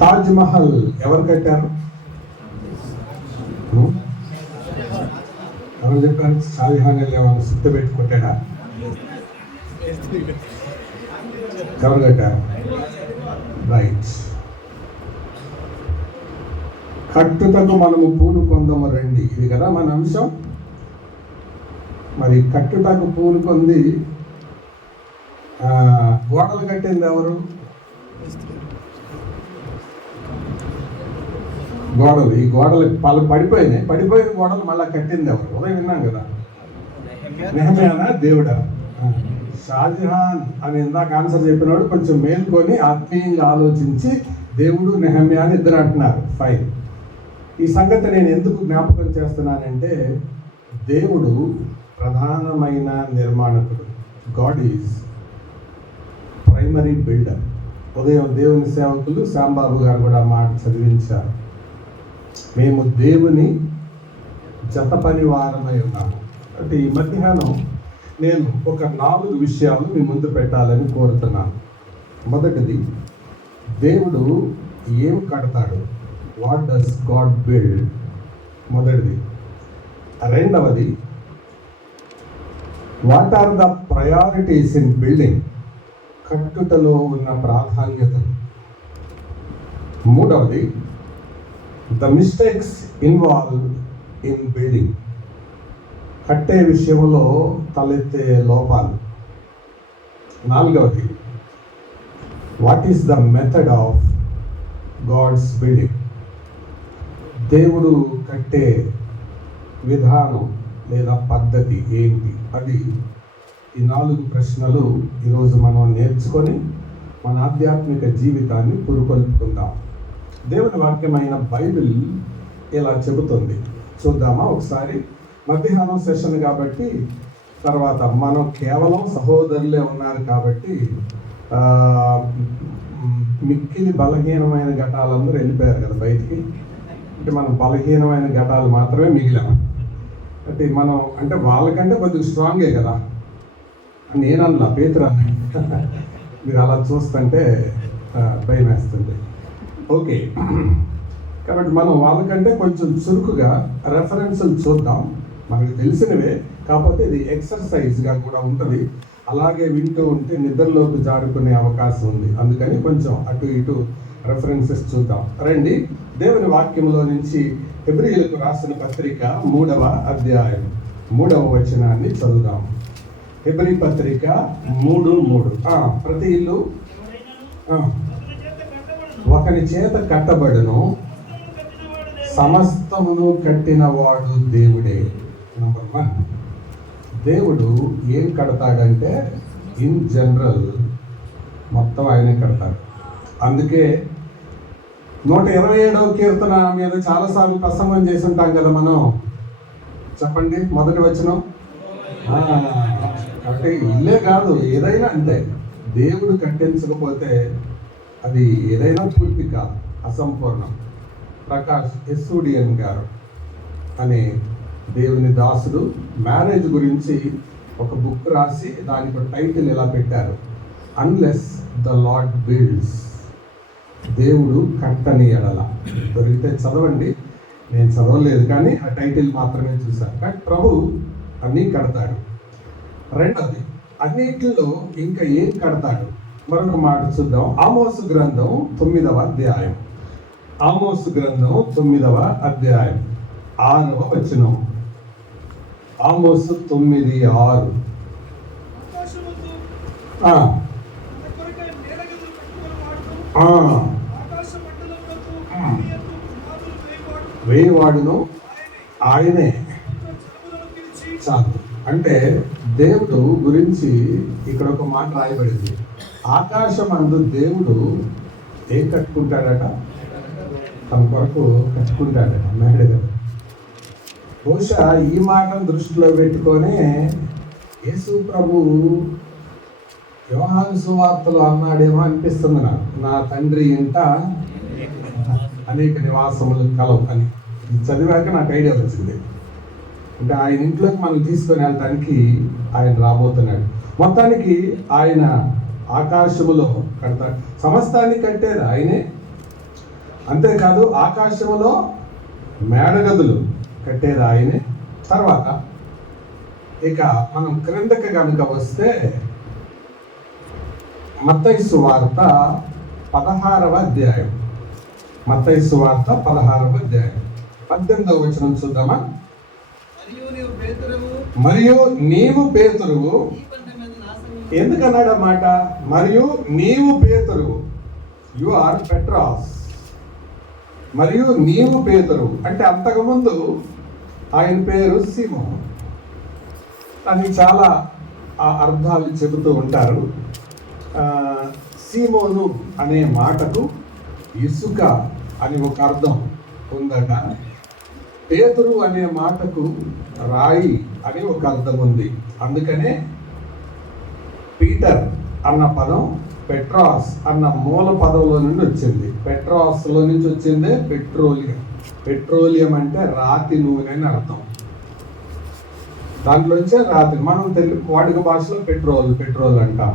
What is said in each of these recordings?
తాజ్ మహల్ ఎవరు కట్టారు? ఎవరు చెప్పారు? షాజహాన్ ఏమైనా సుత్తి పెట్టి కొట్టాడా? ఎవరు కట్టారు? రైట్. కట్టుటకు మనము పూనుకొందము రండి, ఇది కదా మన అంశం. మరి కట్టుటకు పూనుకొంది గోడలు కట్టింది ఎవరు? గోడలు, ఈ గోడలు పడిపోయిన గోడలు మళ్ళీ కట్టింది ఎవరు? ఉదయం విన్నాం కదా, నెహెమ్యానా దేవుడా? షాజహాన్ అని ఇందాక ఆన్సర్ చెప్పినవాడు కొంచెం మేల్కొని ఆత్మీయంగా ఆలోచించి దేవుడు నెహెమ్యా అని ఇద్దరు అంటున్నారు. ఫైన్. ఈ సంగతి నేను ఎందుకు జ్ఞాపకం చేస్తున్నానంటే, దేవుడు ప్రధానమైన నిర్మాణకుడు. God is primary builder. ఉదయం దేవుని సేవకులు శ్యాంబాబు గారు కూడా మాట చదివించారు. మేము దేవుని జత పని వారమై ఉన్నాము. అంటే ఈ మధ్యాహ్నం నేను ఒక 4 విషయాలు మీ ముందు పెట్టాలని కోరుతున్నాను. మొదటిది, దేవుడు ఏం కడతాడు? What does God build? మొదటిది. రెండవది, what are the priorities in building? కట్టుటలో ఉన్న ప్రాధాన్యతలు. మూడవది, the mistakes involve in building. కట్టే విషయంలో తలెత్తే లోపాలు. నాలుగవది, what is the method of God's building? దేవుడు కట్టే విధానం లేదా పద్ధతి ఏంటి? అది ఈ 4 ప్రశ్నలు ఈరోజు మనం నేర్చుకొని మన ఆధ్యాత్మిక జీవితాన్ని పురుకొల్పుకుందాం. దేవుని వాక్యమైన బైబిల్ ఇలా చెబుతుంది. చూద్దామా ఒకసారి? మధ్యాహ్నం సెషన్ కాబట్టి, తర్వాత మనం కేవలం సహోదరులే ఉన్నారు కాబట్టి మిక్కిలి బలహీనమైన ఘటాలందరూ వెళ్ళిపోయారు కదా బయటికి. అంటే మనం బలహీనమైన ఘటాలు మాత్రమే మిగిలాం. అంటే మనం అంటే వాళ్ళకంటే కొద్దిగా స్ట్రాంగే కదా. నేనన్నా పేతురన్నా మీరు అలా చూస్తుంటే భయం వేస్తుంది. ఓకే, కాబట్టి మనం వాళ్ళకంటే కొంచెం చురుకుగా రెఫరెన్సులు చూద్దాం. మనకు తెలిసినవే, కాకపోతే ఇది ఎక్సర్సైజ్గా కూడా ఉంటుంది. అలాగే వింటూ ఉంటే నిద్రలోకి జారుకునే అవకాశం ఉంది. అందుకని కొంచెం అటు ఇటు రెఫరెన్సెస్ చూద్దాం. రండి, దేవుని వాక్యంలో నుంచి హెబ్రీయులకు రాసిన పత్రిక 3వ అధ్యాయం 3వ వచనాన్ని చదువుదాం. హెబ్రీ పత్రిక 3:3. ప్రతి ఇల్లు ఒకని చేత కట్టబడును, సమస్తమును కట్టినవాడు దేవుడే. నంబర్ 1, దేవుడు ఏం కడతాడంటే ఇన్ జనరల్ మొత్తం ఆయనే కడతాడు. అందుకే 127వ కీర్తన మీద చాలాసార్లు ప్రసంగం చేసి ఉంటాం కదా మనం. చెప్పండి, మొదటి వచనం. అంటే ఇల్లే కాదు, ఏదైనా అంతే. దేవుడు కట్టించకపోతే అది ఏదైనా పూర్తి కాదు, అసంపూర్ణం. ప్రకాష్ ఎస్సూడియన్ గారు అనే దేవుని దాసుడు మ్యారేజ్ గురించి ఒక బుక్ రాసి దానికి టైటిల్ ఇలా పెట్టారు, అన్లెస్ ద లార్డ్ బిల్డ్స్. దేవుడు కట్టని ఎడల. దొరికితే చదవండి, నేను చదవలేదు కానీ ఆ టైటిల్ మాత్రమే చూశాను. కానీ ప్రభు అన్నీ కడతాడు. రెండవది, అన్నిటిలో ఇంకా ఏం కడతాడు? మరొక మాట చూద్దాం. ఆమోసు గ్రంథం 9వ అధ్యాయం. ఆమోసు గ్రంథం 9వ అధ్యాయం 6వ వచనం. ఆమోసు 9:6. వేయవాడును ఆయనే. చాలు. అంటే దేవుడు గురించి ఇక్కడ ఒక మాట రాయబడింది. ఆకాశం అందు దేవుడు ఏం కట్టుకుంటాడట? తన కొరకు కట్టుకుంటాడట మేడ. బహుశా ఈ మాటను దృష్టిలో పెట్టుకొని యేసు ప్రభు యోహాను సువార్తలో అన్నాడేమో అనిపిస్తుంది నాకు, నా తండ్రి ఇంట అనేక నివాసములు కలవు అని. చదివాక నాకు ఐడియా వచ్చింది. అంటే ఆయన ఇంట్లోకి మనం తీసుకొని వెళ్ళడానికి ఆయన రాబోతున్నాడు. మొత్తానికి ఆయన ఆకాశములో కడతాడు. సమస్తాన్ని కట్టేది ఆయనే. అంతేకాదు ఆకాశంలో మేడగదులు కట్టేది ఆయనే. తర్వాత ఇక మనం క్రిందకి కనుక వస్తే మత్తయి సువార్త 16వ అధ్యాయం, మత్తయి సువార్త 16వ అధ్యాయం 18వ వచనం చూద్దామా. మరియు నీవు పేతురువు, ఎందుకన్నాడు ఆ మాట? మరియు నీవు పేతురువు, యు ఆర్ పెట్రాస్. మరియు నీవు పేతురువు అంటే అంతకుముందు ఆయన పేరు సీమోను. అది చాలా అర్థాలు చెబుతూ ఉంటారు. సీమోను అనే మాటకు ఇసుక అని ఒక అర్థం ఉందట. పేతురు అనే మాటకు రాయి అని ఒక అర్థం ఉంది. అందుకనే పీటర్ అన్న పదం పెట్రాస్ అన్న మూల పదంలో నుండి వచ్చింది. పెట్రాస్లో నుంచి వచ్చిందే పెట్రోలియం. పెట్రోలియం అంటే రాతి నూనె అని అర్థం. దాంట్లోంచే రాతి, మనం వాడుక భాషలో పెట్రోల్ అంటాం.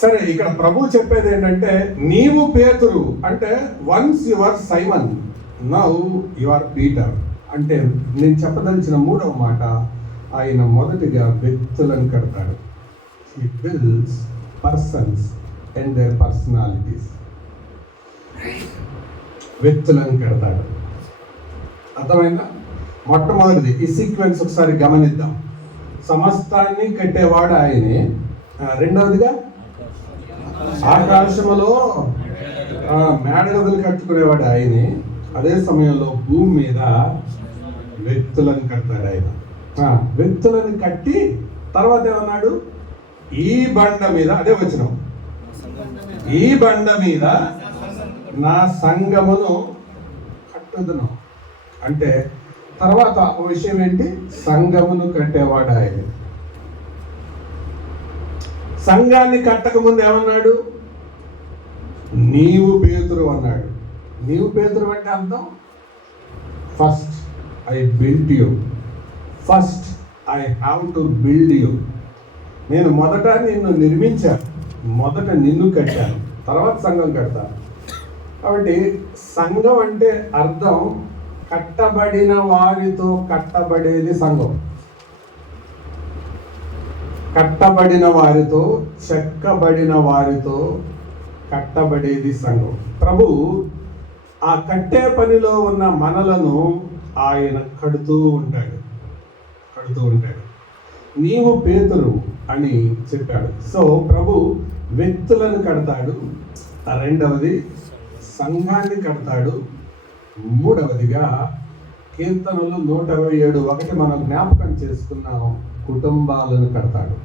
సరే, ఇక్కడ ప్రభు చెప్పేది ఏంటంటే నీవు పేతురు అంటే once you are Simon, now you are Peter. అంటే నేను చెప్పదలిచిన మూడవ మాట, ఆయన మొదటిగా వ్యక్తులను కడతాడు. He builds persons and their personalities. వ్యక్తులను కడతాడు. అర్థమైందా? మొట్టమొదటిది ఈ సీక్వెన్స్ ఒకసారి గమనిద్దాం. సమస్తాన్ని కట్టేవాడు ఆయనే. రెండవదిగా ఆకాశములో మేడగదులు కట్టుకునేవాడు ఆయనే. అదే సమయంలో భూమి మీద వ్యక్తులను కడతాడు ఆయన. వ్యక్తులను కట్టి తర్వాత ఏమన్నాడు? ఈ బండ మీద, అదే వచనం, ఈ బండ మీద నా సంఘమును కట్టుదును. అంటే తర్వాత ఒక విషయం ఏంటి? సంఘమును కట్టేవాడు ఆయన. సంఘాన్ని కట్టక ముందు ఏమన్నాడు? నీవు పేతురు అన్నాడు. నీవు పేతురు అంటే అర్థం first I build you, first I have to build you. నేను మొదట నిన్ను నిర్మించాను, మొదట నిన్ను కట్టాను, తర్వాత సంఘం కడతాను. కాబట్టి సంఘం అంటే అర్థం కట్టబడిన వారితో కట్టబడేది సంఘం. కట్టబడిన వారితో, చెక్కబడిన వారితో కట్టబడేది సంఘం. ప్రభు ఆ కట్టే పనిలో ఉన్న మనలను ఆయన కడుతూ ఉంటాడు. నీవు పేతురు అని చెప్పాడు. సో ప్రభు వ్యక్తులను కడతాడు. రెండవది సంఘాన్ని కడతాడు. మూడవదిగా కీర్తనలు 127:1 మనం జ్ఞాపకం చేసుకున్నాం, కుటుంబాలను కడతాడు.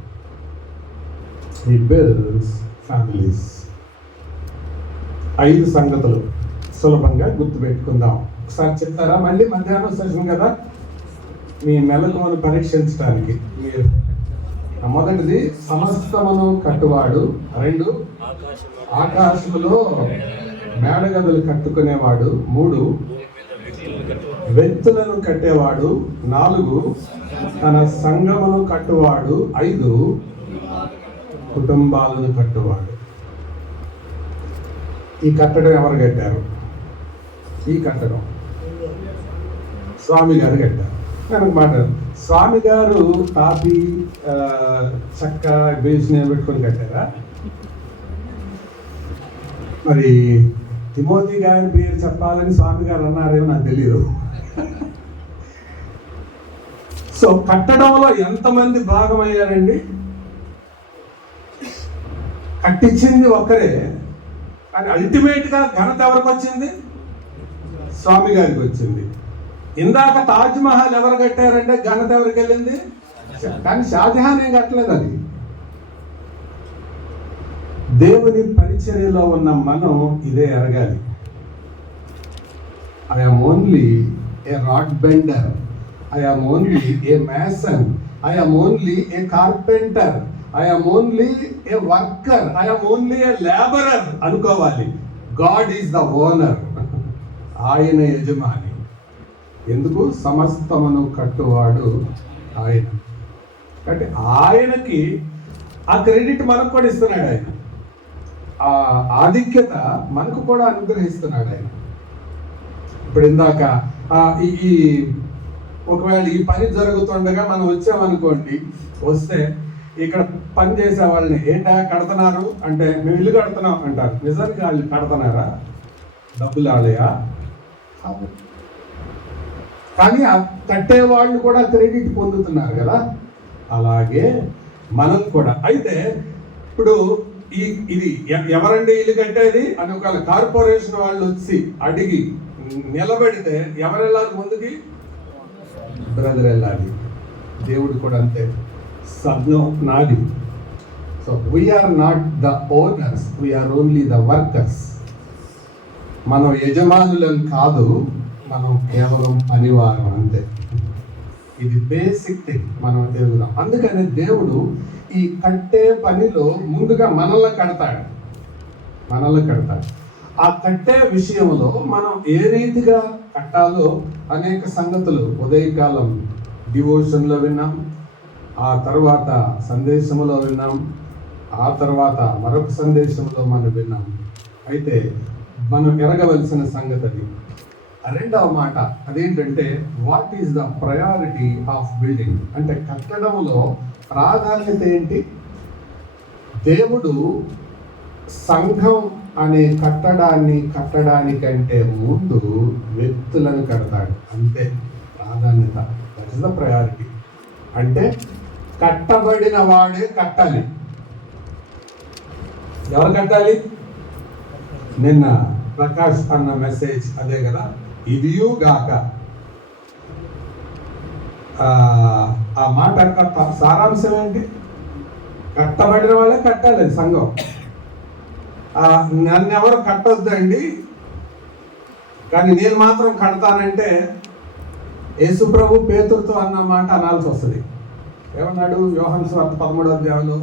He builds families. 5 సంగతులు సులభంగా గుర్తుపెట్టుకుందాం. ఒకసారి చెప్తారా? మళ్ళీ మధ్యాహ్నం సెషన్ కదా, మీ మెలకువను పరీక్షించడానికి. మీరు మొదటిది సమస్తమును కట్టువాడు. 2 ఆకాశములో మేడగదులు కట్టుకునేవాడు. 3 వ్యక్తులను కట్టేవాడు. 4 తన సంఘమును కట్టువాడు. 5 కుటుంబాలను కట్టువాడు. ఈ కట్టడం ఎవరు కట్టారు? ఈ కట్టడం స్వామి గారు కట్టారు. కనుక మాట స్వామి గారు తాపి చక్క బేస్ పెట్టుకొని కట్టారా? మరి తిమోతి గారి పేరు చెప్పాలని స్వామి గారు అన్నారేమో నాకు తెలియదు. సో కట్టడంలో ఎంతమంది భాగమయ్యారండి? కట్టించింది ఒక్కరే, కానీ అల్టిమేట్ గా ఘనత ఎవరికి వచ్చింది? స్వామి గారికి వచ్చింది. ఇందాక తాజ్ మహల్ ఎవరు కట్టారంటే ఘనత ఎవరికి వెళ్ళింది? కానీ షాజహాన్ ఏం కట్టలేదు. అది దేవుని పరిచర్యలో ఉన్న మనం ఇదే ఎరగాలి. I am only a rod bender, I am only a mason, I am only a carpenter, I am only a worker, I am only a labourer అనుకోవాలి. God is the owner. ఆయన యజమాని. ఎందుకు? సమస్తమును కట్టువాడు ఆయన. కాబట్టి ఆయనకి ఆ క్రెడిట్ మనకు కూడా ఇస్తున్నాడు ఆయన. ఆ ఆధిక్యత మనకు కూడా అనుగ్రహిస్తున్నాడు ఆయన. ఇప్పుడు ఇందాక ఈ ఒకవేళ ఈ పని జరుగుతుండగా మనం వచ్చామనుకోండి, వస్తే ఇక్కడ పని చేసే వాళ్ళని ఏంటా కడుతున్నారు అంటే మేము ఇల్లు కడుతున్నాం అంటారు. నిజానికి వాళ్ళు కడుతున్నారా? డబ్బులు ఆడయా? కానీ ఆ కట్టే వాళ్ళు కూడా క్రెడిట్ పొందుతున్నారు కదా. అలాగే మనం కూడా. అయితే ఇప్పుడు ఇది ఎవరండి ఇల్లు కట్టేది అని ఒక కార్పొరేషన్ వాళ్ళు వచ్చి అడిగి నిలబెడితే ఎవరు వెళ్ళాలి ముందుకి? బ్రదర్ వెళ్ళాలి. దేవుడు కూడా అంతే, సబ్జం నాది. So we are not the owners, we are only the workers. మనం యజమానులం కాదు, మనం కేవలం పనివారం అంతే. ఇది బేసిక్ థింగ్ మనం ఎదుగుదాం. అందుకని దేవుడు ఈ కట్టే పనిలో ముందుగా మనల్ని కడతాడు. ఆ కట్టే విషయంలో మనం ఏ రీతిగా కట్టాలో అనేక సంగతులు ఉదయకాలం డివోషన్లో విన్నాం, ఆ తర్వాత సందేశంలో విన్నాం, ఆ తర్వాత మరొక సందేశంలో మనం విన్నాం. అయితే మనం ఎరగవలసిన సంగతి అది. రెండవ మాట అదేంటంటే, what is the priority of building అంటే కట్టడంలో ప్రాధాన్యత ఏంటి? దేవుడు సంఘం అనే కట్టడానికంటే ముందు వ్యక్తులను కడతాడు. అంతే ప్రాధాన్యత. That is the priority. అంటే కట్టబడిన వాడే కట్టాలి. ఎవరు కట్టాలి? నిన్న ప్రకాష్ అన్న మెసేజ్ అదే కదా. ఇదియూ గాక ఆ మాట సారాంశం ఏంటి? కట్టబడిన వాళ్ళే కట్టాలి సంఘం. నన్ను ఎవరు కట్టొద్దండి, కానీ నేను మాత్రం కడతానంటే యేసుప్రభు పేతురుతో అన్న మాట అనాల్సి వస్తుంది. ఏమన్నాడు యోహాను సువార్త 13వ అధ్యాయంలో?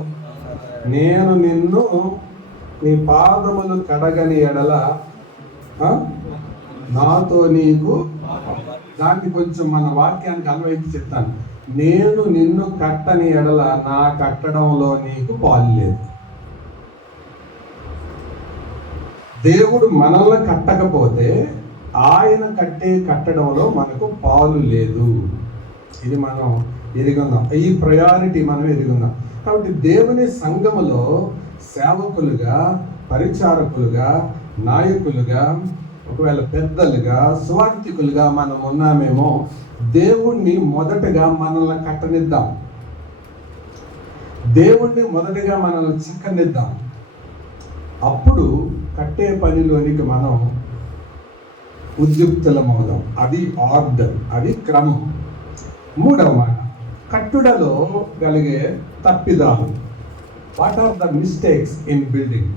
నేను నిన్ను నీ పాదములు కడగని ఎడల నాతో నీకు. దాన్ని కొంచెం మన వాక్యానికి అన్వయించి చెప్తాను. నేను నిన్ను కట్టని ఎడల నా కట్టడంలో నీకు పాలు లేదు. దేవుడు మనల్ని కట్టకపోతే ఆయన కట్టడంలో మనకు పాలు లేదు. ఇది మనం ఎరుగుందాం. ఈ ప్రయారిటీ మనం ఎరుగుందాం. కాబట్టి దేవుని సంఘములో సేవకులుగా, పరిచారకులుగా, నాయకులుగా, ఒకవేళ పెద్దలుగా, సువార్థికులుగా మనం ఉన్నామేమో, దేవుణ్ణి మొదటగా మనల్ని కట్టనిద్దాం. దేవుణ్ణి మొదటగా మనల్ని చిక్కనిద్దాం. అప్పుడు కట్టే పనిలోనికి మనం ఉద్యుక్తులమవుదాం. అది ఆర్డర్, అది క్రమం. మూడవ మాట, కట్టుడలో కలిగే తప్పిదాలు. What are the mistakes in building?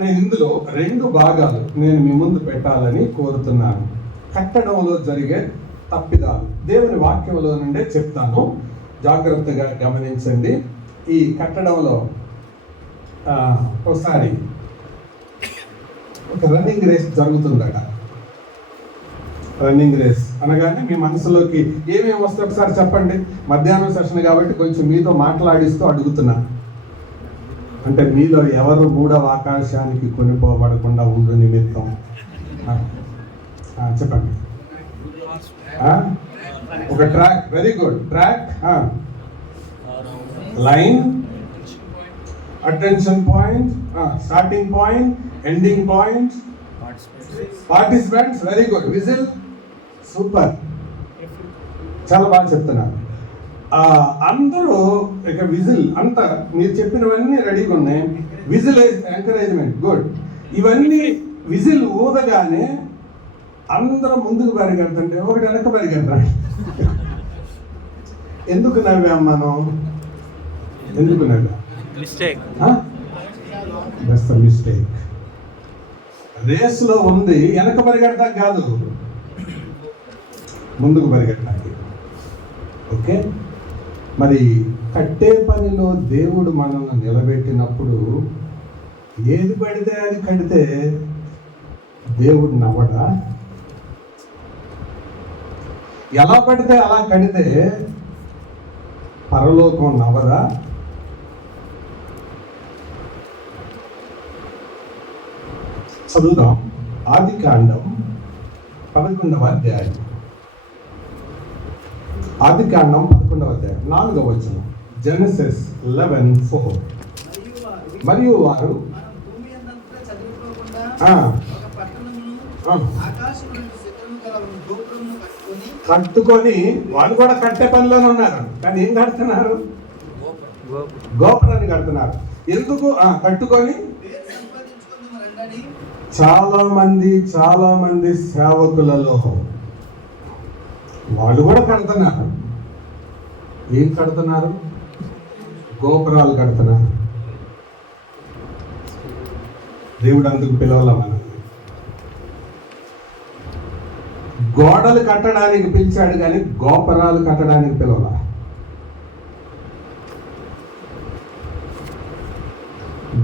నేను ఇందులో 2 భాగాలు నేను మీ ముందు పెట్టాలని కోరుతున్నాను. కట్టడంలో జరిగే తప్పిదాలు దేవుని వాక్యంలో నుండే చెప్తాను, జాగ్రత్తగా గమనించండి. ఈ కట్టడంలో ఒకసారి ఒక రన్నింగ్ రేస్ జరుగుతుందట. రన్నింగ్ రేస్ అనగానే మీ మనసులోకి ఏమేమి వస్తే ఒకసారి చెప్పండి. మధ్యాహ్నం సెషన్ కాబట్టి కొంచెం మీతో మాట్లాడిస్తూ అడుగుతున్నా. అంటే మీలో ఎవరు 3వ ఆకాశానికి కొనిపోబడకుండా ఉండు నిమిత్తం చెప్పండి. ఒక track, very good. Track, line, attention point, starting point, ending point, participants, very good. Whistle, super, చాలా బాగా చెప్తున్నారు. అందరూ ఇక విజిల్ అంతా మీరు చెప్పినవన్నీ రెడీగా ఉన్నాయి. Whistle encouragement, good. ఇవన్నీ విజిల్ ఊదగానే అందరూ ముందుకు పరిగెడుతుంటే ఒకటి వెనక పరిగెడతాడు. ఎందుకు నవ్వాం మనం? ఎందుకు నవ్వాం? మిస్టేక్. రేస్లో ఉంది వెనక పరిగెడతాం కాదు, ముందుకు పరిగెట్టడానికి. ఓకే, మరి కట్టే పనిలో దేవుడు మనల్ని నిలబెట్టినప్పుడు ఏది పడితే అది కడితే దేవుడు నవ్వడా? ఎలా పడితే అలా కడితే పరలోకం నవ్వదా? చదువుదాం. ఆదికాండం 11వ అధ్యాయం. ఆదికాండం 11వ అధ్యాయం 4వ వచనం. జెనసిస్ 11:4. మరియు వారు కట్టుకొని, వాళ్ళు కూడా కట్టే పనిలోనే ఉన్నారు, కానీ ఏం కడుతున్నారు? గోపురాన్ని కడుతున్నారు. ఎందుకు? కట్టుకొని చాలా మంది సేవకులలో వాళ్ళు కూడా కడుతున్నారు. ఏం కడుతున్నారు? గోపురాలు కడుతున్నారు. దేవుడు అందుకు పిలవాల మనం. గోడలు కట్టడానికి పిలిచాడు, కానీ గోపురాలు కట్టడానికి పిలవాల.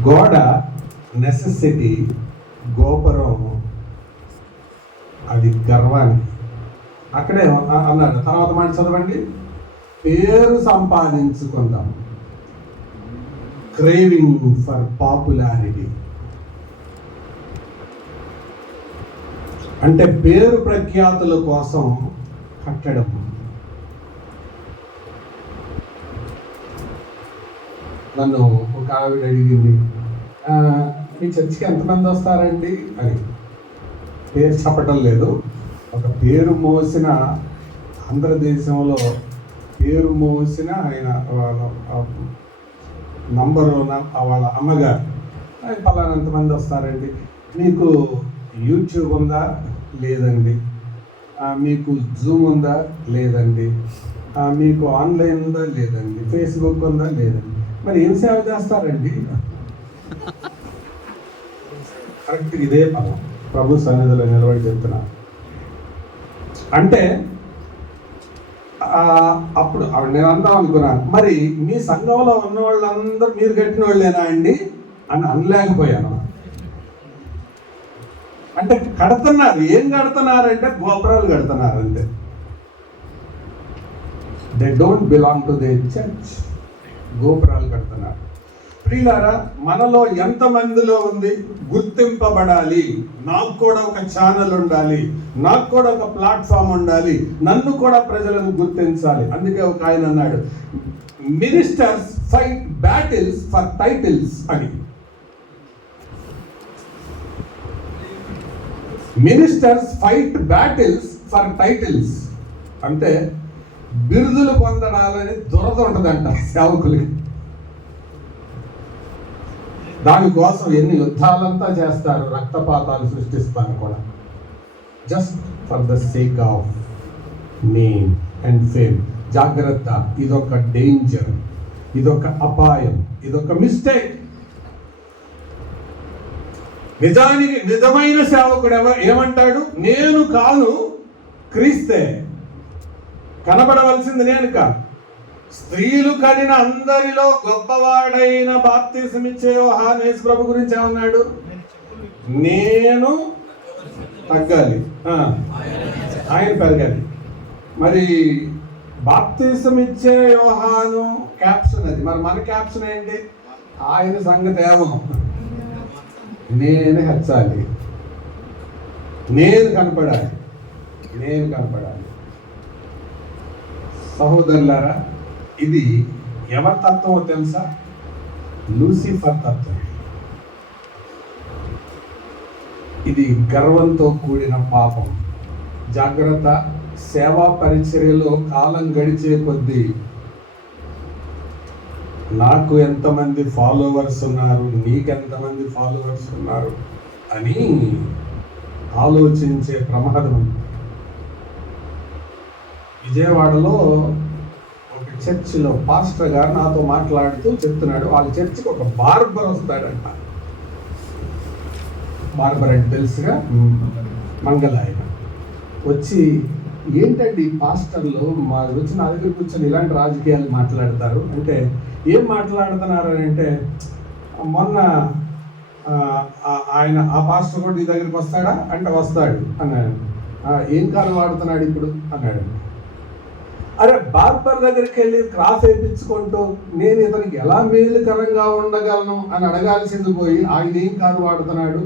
గోడ నెసెసిటీ, గోపురం అది గర్వానికి. అక్కడే అన్నాడు. తర్వాత మాట చదవండి. పేరు సంపాదించుకుందాం. క్రేవింగ్ ఫర్ పాపులారిటీ అంటే పేరు ప్రఖ్యాతుల కోసం కట్టడం. నన్ను ఒక ఆవిడ అడిగింది, మీ చర్చికి ఎంతమంది వస్తారండి అని. పేరు చెప్పడం లేదు. ఒక పేరు మోసిన, ఆంధ్రదేశంలో పేరు మోసిన ఆయన నంబరు వాళ్ళ అమ్మగారు, పలానా ఎంతమంది వస్తారండి. మీకు యూట్యూబ్ ఉందా? లేదండి. మీకు జూమ్ ఉందా? లేదండి. మీకు ఆన్లైన్ ఉందా? లేదండి. ఫేస్బుక్ ఉందా? లేదండి. మరి ఏం సేవ చేస్తారండి? కరెక్ట్, ఇదే పదం ప్రభు సన్నిధిలో నిలబడి చెప్తున్నారు. అంటే అప్పుడు నేను అందాం అనుకున్నాను, మరి మీ సంఘంలో ఉన్న వాళ్ళందరూ మీరు కట్టిన వాళ్ళేనా అండి అని అనలేకపోయాను. అంటే కడుతున్నారు. ఏం కడుతున్నారంటే గోపురాలు కడుతున్నారు అంతే. They don't belong to they church. గోపురాలు కడుతున్నారు. ప్రియులారా, మనలో ఎంతమందిలో ఉంది గుర్తింపబడాలి, నాకు కూడా ఒక ఛానల్ ఉండాలి, నాకు కూడా ఒక ప్లాట్ఫామ్ ఉండాలి, నన్ను కూడా ప్రజలను గుర్తించాలి. అందుకే ఒక ఆయన అన్నాడు, ministers fight battles for titles అని. Ministers fight battles for titles అంటే బిరుదులు పొందడాలని దురద ఉంటుందంట సేవకులకి. దానికోసం ఎన్ని యుద్ధాలంతా చేస్తారు, రక్తపాతాలు సృష్టిస్తారు కూడా, just for the sake of name and fame. జాగ్రత్త, ఇదొక డేంజర్, ఇదొక అపాయం, ఇదొక మిస్టేక్. నిజానికి నిజమైన సేవకుడు ఏమంటాడు? నేను కాను, క్రీస్తే. కనబడవలసింది నేను కాదు. స్త్రీలు కనిన అందరిలో గొప్పవాడైన బాప్తిసమిచ్చే యోహాను యేసు ప్రభు గురించి ఏమన్నాడు? నేను తగ్గాలి, ఆయన పెరగాలి. మరి బాప్తిసమిచ్చే యోహాను క్యాప్షన్ అది. మరి మన క్యాప్షన్ ఏంటి? ఆయన సంగతి ఏమో, నేను హెచ్చాలి, నేను కనపడాలి, నేను కనపడాలి. సహోదరులారా, ఇది ఎవరి తత్వమో తెలుసా? లూసిఫర్ తత్వం. ఇది గర్వంతో కూడిన పాపం. జాగ్రత్త. సేవా పరిచర్యలో కాలం గడిచే కొద్దీ నాకు ఎంతమంది ఫాలోవర్స్ ఉన్నారు, నీకెంతమంది ఫాలోవర్స్ ఉన్నారు అని ఆలోచించే ప్రమాదం. విజయవాడలో ఒక చర్చిలో పాస్టర్ గారు నాతో మాట్లాడుతూ చెప్తున్నాడు, వాళ్ళ చర్చికి ఒక బార్బర్ వస్తాడంట. బార్బర్ అంటే తెలుసుగా, మంగళాయన. వచ్చి, ఏంటండి పాస్టర్లు మా వచ్చి నా దగ్గర కూర్చొని ఇలాంటి రాజకీయాలు మాట్లాడతారు అంటే, ఏం మాట్లాడుతున్నారు అని అంటే, మొన్న ఆయన ఆ పాస్టర్ కూడా నీ దగ్గరికి వస్తాడా అంటే వస్తాడు అన్నాడు. ఏం కాలు వాడుతున్నాడు ఇప్పుడు అన్నాడు. అరే, బార్బర్ దగ్గరికి వెళ్ళి క్రాస్ వేయించుకుంటూ నేను ఇతనికి ఎలా మేలుకరంగా ఉండగలను అని అడగాల్సింది పోయి ఆయన ఏం కాలు వాడుతున్నాడు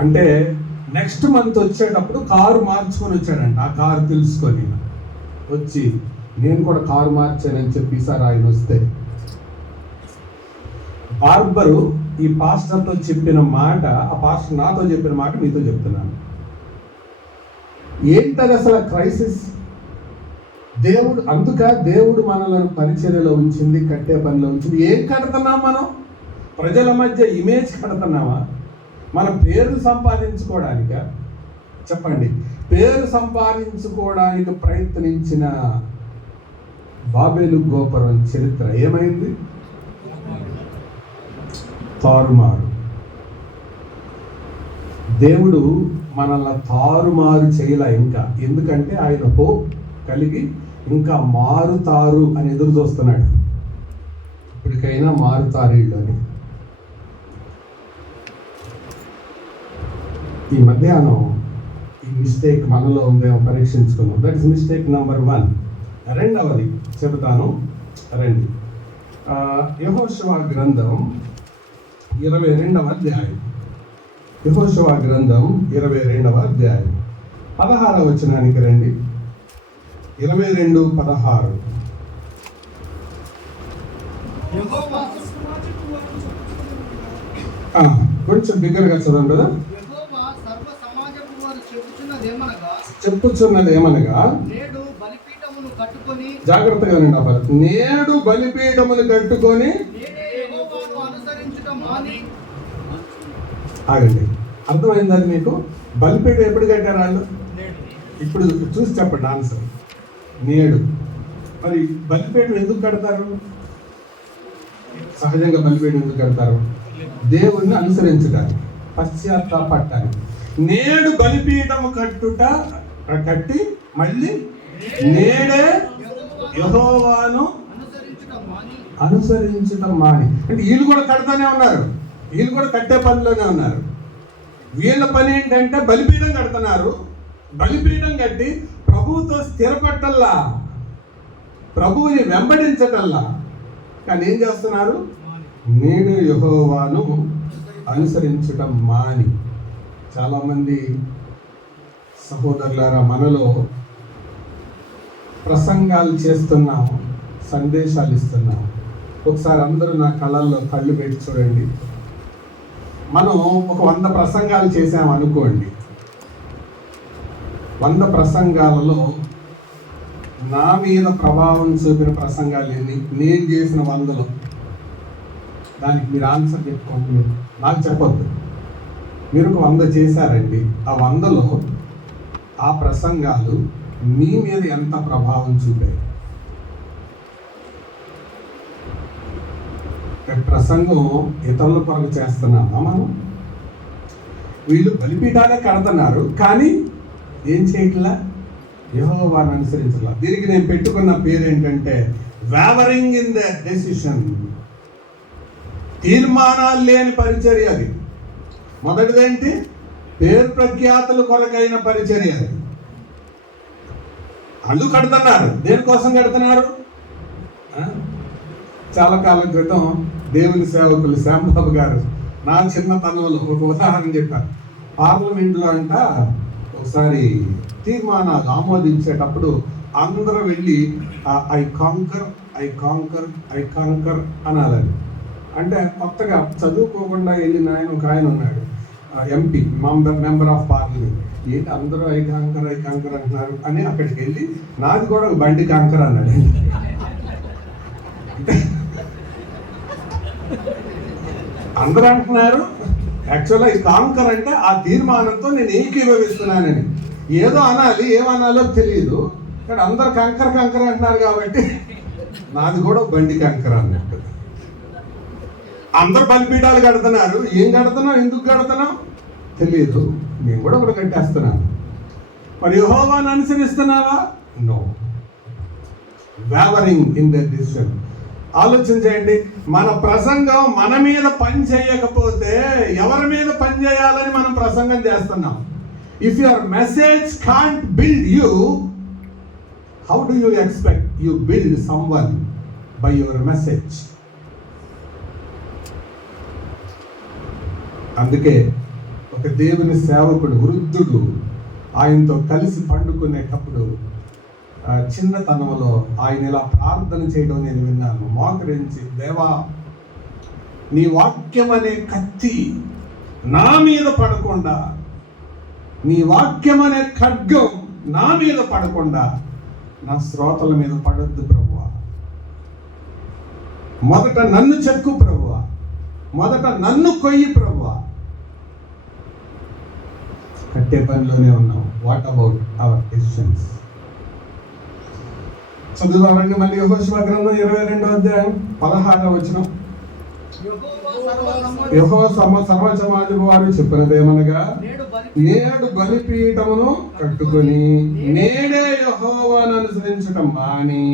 అంటే నెక్స్ట్ మంత్ వచ్చేటప్పుడు కారు మార్చుకొని వచ్చాడంట. ఆ కారు తెలుసుకొని వచ్చి నేను కూడా కారు మార్చానని చెప్పి సార్ ఆయన వస్తే బార్బరు ఈ పాస్టర్తో చెప్పిన మాట, ఆ పాస్టర్ నాతో చెప్పిన మాట మీతో చెప్తున్నాను. ఏంటది అసలు క్రైసిస్? దేవుడు మనలను పరిచర్యలో ఉంచింది, కట్టే పనిలో ఉంచింది. ఏం కడుతున్నాం మనం? ప్రజల మధ్య ఇమేజ్ కడుతున్నామా? మన పేరు సంపాదించుకోవడానికా? చెప్పండి. పేరు సంపాదించుకోవడానికి ప్రయత్నించిన బాబేలు గోపురం చరిత్ర ఏమైంది? తారుమారు. దేవుడు మనల్ని తారుమారు చేయలే ఇంకా. ఎందుకంటే ఆయన హోప్ కలిగి ఇంకా మారుతారు అని ఎదురు చూస్తున్నాడు. ఇప్పటికైనా మారుతారు వీళ్ళు అని. ఈ మధ్యాహ్నం ఈ మిస్టేక్ మనలో ఉందేమో పరీక్షించుకున్నాం. That is mistake number 1. రెండవది చెబుతాను, రండి. యెహోషువ గ్రంథం 22వ అధ్యాయం. యెహోషువ గ్రంథం 22వ అధ్యాయం 16వ వచనానికి రండి. 22:16. కొంచెం బిగ్గరగా చదవండి కదా. చెప్పుచున్నది ఏమనగా, జాగ్రత్తగా నేడు బలిపీఠమును కట్టుకొని. ఆగండి, అర్థమైందని మీకు? బలిపీఠం ఎప్పుడు కట్టారు వాళ్ళు? ఇప్పుడు చూసి చెప్పండి ఆన్సర్. నేడు. మరి బలిపీఠం ఎందుకు కడతారు? సహజంగా బలిపీఠం ఎందుకు కడతారు? దేవుణ్ణి అనుసరించడానికి, పశ్చాత్తాపడటానికి. నేడు బలిపీఠము కట్టి మళ్ళీ నేడే యెహోవాను అనుసరించడం మాని. అంటే వీళ్ళు కూడా కడతానే ఉన్నారు, వీళ్ళు కూడా కట్టే పనిలోనే ఉన్నారు. వీళ్ళ పని ఏంటంటే బలిపీఠం కడుతున్నారు. బలిపీఠం కట్టి ప్రభువుతో స్థిరపట్టల్లా, ప్రభువుని వెంబడించటల్లా. కానీ ఏం చేస్తున్నారు? నేను యెహోవాను అనుసరించడం మాని. చాలామంది సహోదరులారా, మనలో ప్రసంగాలు చేస్తున్నాము, సందేశాలు ఇస్తున్నాము. ఒకసారి అందరూ నా కళ్ళల్లో కళ్ళు పెట్టి చూడండి. మనం ఒక 100 ప్రసంగాలు చేసాము అనుకోండి. 100 ప్రసంగాలలో నా మీద ప్రభావం చూపిన ప్రసంగాలు ఎన్ని? నేను చేసిన 100లో. దానికి మీరు ఆన్సర్ చెప్పుకోండి. నాకు చెప్పొద్దు. మీరు ఒక 100 చేశారండి. ఆ 100లో ఆ ప్రసంగాలు మీ మీద ఎంత ప్రభావం చూపాయి? ప్రసంగం ఇతరుల కొరకు చేస్తున్నామా మనం? వీళ్ళు బలిపీఠాలే కడుతున్నారు, కానీ ఏం చేయట్లా? యెహోవాను అనుసరించలా. దీనికి నేను పెట్టుకున్న పేరు ఏంటంటే వేవరింగ్ ఇన్ ద డెసిషన్. తీర్మానాలు లేని పరిచర్య అది. మొదటిదేంటి? పేరు ప్రఖ్యాతుల కొరకైన పరిచర్య అది. వాళ్ళు కడుతున్నారు. దేనికోసం కడుతున్నారు? చాలా కాలం క్రితం దేవుని సేవకులు శ్యాంబాబు గారు నా చిన్నతనంలో ఒక ఉదాహరణ చెప్పారు. పార్లమెంట్లో అంట ఒకసారి తీర్మానాలు ఆమోదించేటప్పుడు అందరూ వెళ్ళి ఐ కాంకర్ అనాలని. అంటే కొత్తగా చదువుకోకుండా వెళ్ళిన ఒక ఆయన ఉన్నాడు, ఎంపీ, మెంబర్ ఆఫ్ పార్లమెంట్. ఏంటి అందరూ ఐ కాంకర్ అంటున్నారు అని అక్కడికి వెళ్ళి నాది కూడా ఒక బండి కాంకర్ అన్నాడు. అందరూ అంటున్నారు యాక్చువల్గా ఈ కాంకర్ అంటే ఆ తీర్మానంతో నేను ఏకీభవిస్తున్నానని. ఏదో అనాలి, ఏమనాలో తెలియదు, కానీ అందరు కంకర అంటున్నారు కాబట్టి నాది కూడా బండి కంకర అన్నట్టు. అందరు బలిపీఠాలు కడుతున్నారు. ఏం కడుతున్నాం, ఎందుకు కడుతున్నాం తెలియదు. నేను కూడా ఒకటి కట్టేస్తున్నాను. మరి యెహోవాను అనుసరిస్తున్నావా? No. Wavering in the decision. ఆలోచించండి. మన ప్రసంగం మన మీద పని చేయకపోతే ఎవరి మీద పని చేయాలని మనం ప్రసంగం చేస్తున్నాం. If your message can't build you, how do you expect you build someone by your message? అందుకే ఒక దేవుని సేవకుడు వృద్ధుడు ఆయనతో కలిసి పండుకునేటప్పుడు చిన్నతనంలో ఆయన ఇలా ప్రార్థన చేయడం నేను విన్నాను. మోకరించి, దేవా, నీ వాక్యం అనే కత్తి నా మీద పడకుండా, నీ వాక్యం అనే ఖడ్గం నా మీద పడకుండా నా శ్రోతల మీద పడొద్దు ప్రభువా. మొదట నన్ను చెక్కు ప్రభువా, మొదట నన్ను కొయ్యి ప్రభువా. కట్టే పనిలోనే ఉన్నాం. What about our decisions? చదువుదామండి మళ్ళీ యెహోషువ గ్రంథం 22వ అధ్యాయం 16వ వచనం. యెహోవా సర్వ సమాజము వారు చెప్పినదేమనగా, నేడు బలిపీఠమును కట్టుకొని నేడే యెహోవాను అనుసరించటం మాని.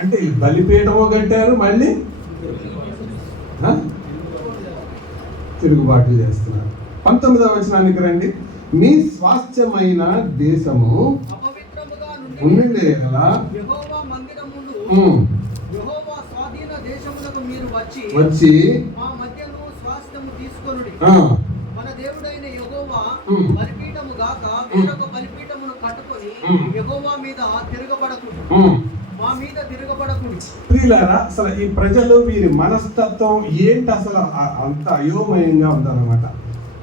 అంటే ఈ బలిపీఠము కట్టారు, మళ్ళీ తిరుగుబాటు చేస్తున్నారు. 19వ వచనానికి రండి. మీ స్వాస్థ్యమైన దేశము ఉండే కదా వచ్చి మన దేవుడైన యెహోవా బలిపీఠము గాక వేరొక బలిపీఠమును కట్టుకొని యెహోవా మీద తిరగబడకుడు, మా మీద తిరగబడకుడు. ప్రియులారా, అసలు ఈ ప్రజలు వీరి మనస్తత్వం ఏంటి? అసలు అంత అయోమయంగా ఉందన్నమాట.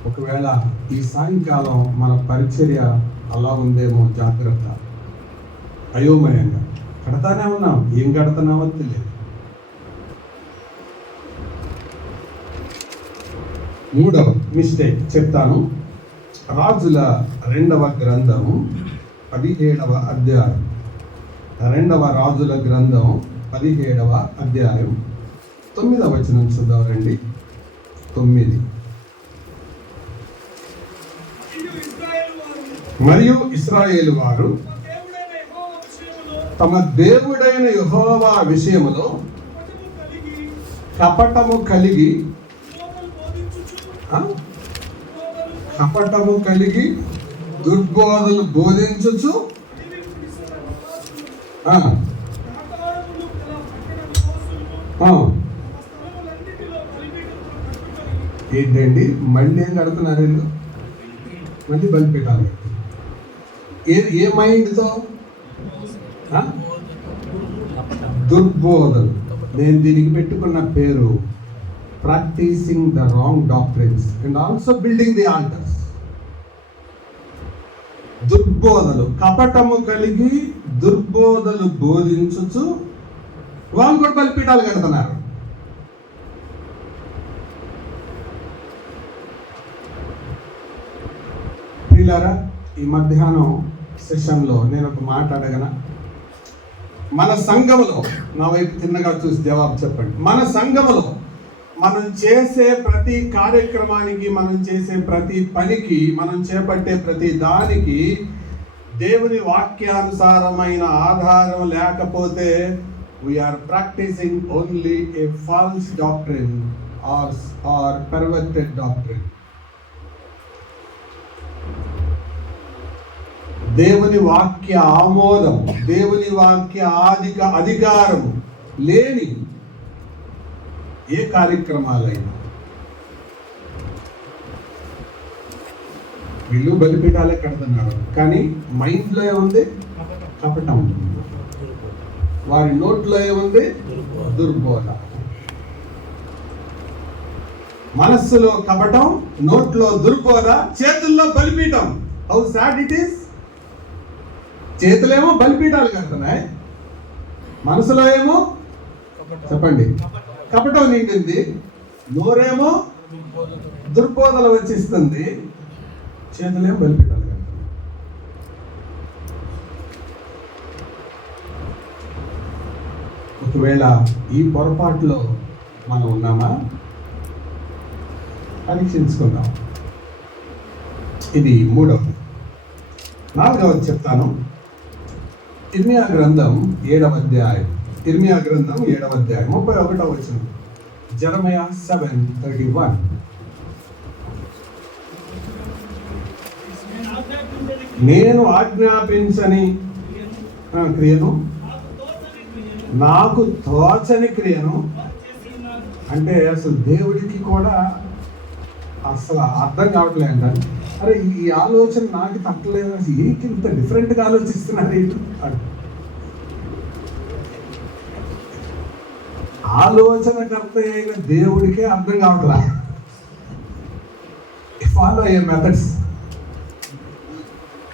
ఒకవేళ ఈ సాయంకాలం మన పరిచర్య అలా ఉందేమో, జాగ్రత్త. అయోమయంగా కడతానే ఉన్నాం, ఏం కడుతున్నామో తెలియదు. 3వ మిస్టేక్ చెప్తాను. రాజుల 2వ గ్రంథం 17వ అధ్యాయం. 2వ రాజుల గ్రంథం 17వ అధ్యాయం 9వ వచనం చూద్దాం రండి. 9. మరియు ఇశ్రాయేలు వారు తమ దేవుడైన యెహోవా విషయములో కపటము కలిగి దుర్బోధలు బోధించుచు ఏంటండి మళ్ళీ ఏం కడుతున్నారు వీళ్ళు? మళ్ళీ బలిపీఠాలు. ఏ మైండ్తో? దుర్బోధలు. నేను దీనికి పెట్టుకున్న పేరు practising the wrong doctrines and also building the altars. దుర్బోధలు, కపటము కలిగి దుర్బోధలు బోధించుచు వాళ్ళు కూడా బలిపీఠాలు కడుతున్నారు. ప్రియులారా, ఈ మధ్యాహ్నం సెషన్లో నేను ఒక మాట అడగన. మన సంఘములో, నా వైపు తిన్నగా చూసి జవాబు చెప్పండి. మన సంఘములో మనం చేసే ప్రతి కార్యక్రమానికి, మనం చేసే ప్రతి పనికి, మనం చేపట్టే ప్రతి దానికి దేవుని వాక్యానుసారమైన ఆధారం లేకపోతే we are practising only a false doctrine or perverted doctrine. దేవుని వాక్య ఆమోదం, దేవుని వాక్య అధికారం లేని ఏ కార్యక్రమాలైనా వీళ్ళు బలిపీఠాలే కడుతున్నారు. కానీ మైండ్లో ఏముంది? కపటం. వారి నోట్లో ఏముంది? దుర్బోధ. మనస్సులో కపటం, నోట్లో దుర్బోధ, చేతుల్లో బలిపీఠం. How sad it is. చేతులేమో బలిపీఠాలు కడుతున్నాయి, మనసులో ఏమో చెప్పండి కపటం నిండింది, నోరేమో దుర్బోధలు వచ్చిస్తుంది, చేతులేమో బలిపీఠాలు కడుతున్నాయి. ఒకవేళ ఈ పొరపాటులో మనం ఉన్నామా? పరీక్షించుకుందాం. ఇది 3వది. 4వది చెప్తాను. ఇర్మియా గ్రంథం 7వ అధ్యాయం. ఇర్మియా గ్రంథం 7వ అధ్యాయం 31వ వచనం. జెరమయా 7:31. నేను ఆజ్ఞాపించని క్రియను, నాకు తోచని క్రియను అంటే అసలు దేవుడికి కూడా అసలు అర్థం కావట్లేదు అంట. అరే ఈ ఆలోచన నాకు తప్పలేదు, అసలు ఏంటి ఇంత డిఫరెంట్గా ఆలోచిస్తున్నారు ఏంటి అని. ఆలోచనకర్త అయిన దేవుడికే అర్థం కావట్లా. ఫాలో అయ్యే మెథడ్స్,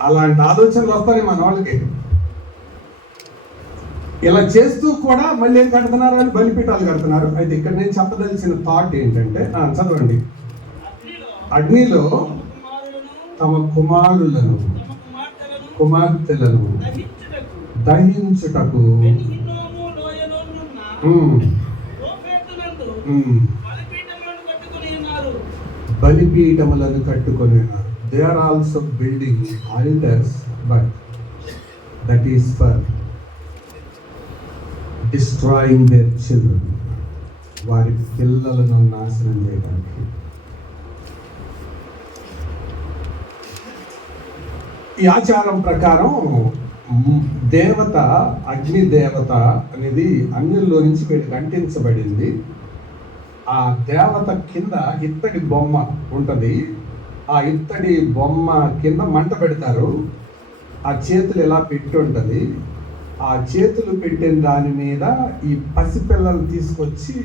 అలాంటి ఆలోచనలు వస్తాయి మన వాళ్ళకి. ఇలా చేస్తూ కూడా మళ్ళీ ఏం కడుతున్నారు, అని బలిపీఠాలు కడుతున్నారు. అయితే ఇక్కడ నేను చెప్పదలిచిన థాట్ ఏంటంటే, చదవండి. అగ్నిలో తమ కుమారులను కుమార్తెలను దహించుటకు బలిపీఠములను కట్టుకొని ఉన్నారు. They are also building altars, but that is for destroying their children, వారి పిల్లలను నాశనం చేయడానికి. ఈ ఆచారం ప్రకారం దేవత, అగ్ని దేవత అనేది అన్యుల్లో నుంచి వీళ్ళకి అంటించబడింది. ఆ దేవత కింద ఇత్తడి బొమ్మ ఉంటుంది. ఆ ఇత్తడి బొమ్మ కింద మంట పెడతారు. ఆ చేతులు ఇలా పెట్టి ఉంటుంది. ఆ చేతులు పెట్టిన దాని మీద ఈ పసిపిల్లలు తీసుకొచ్చి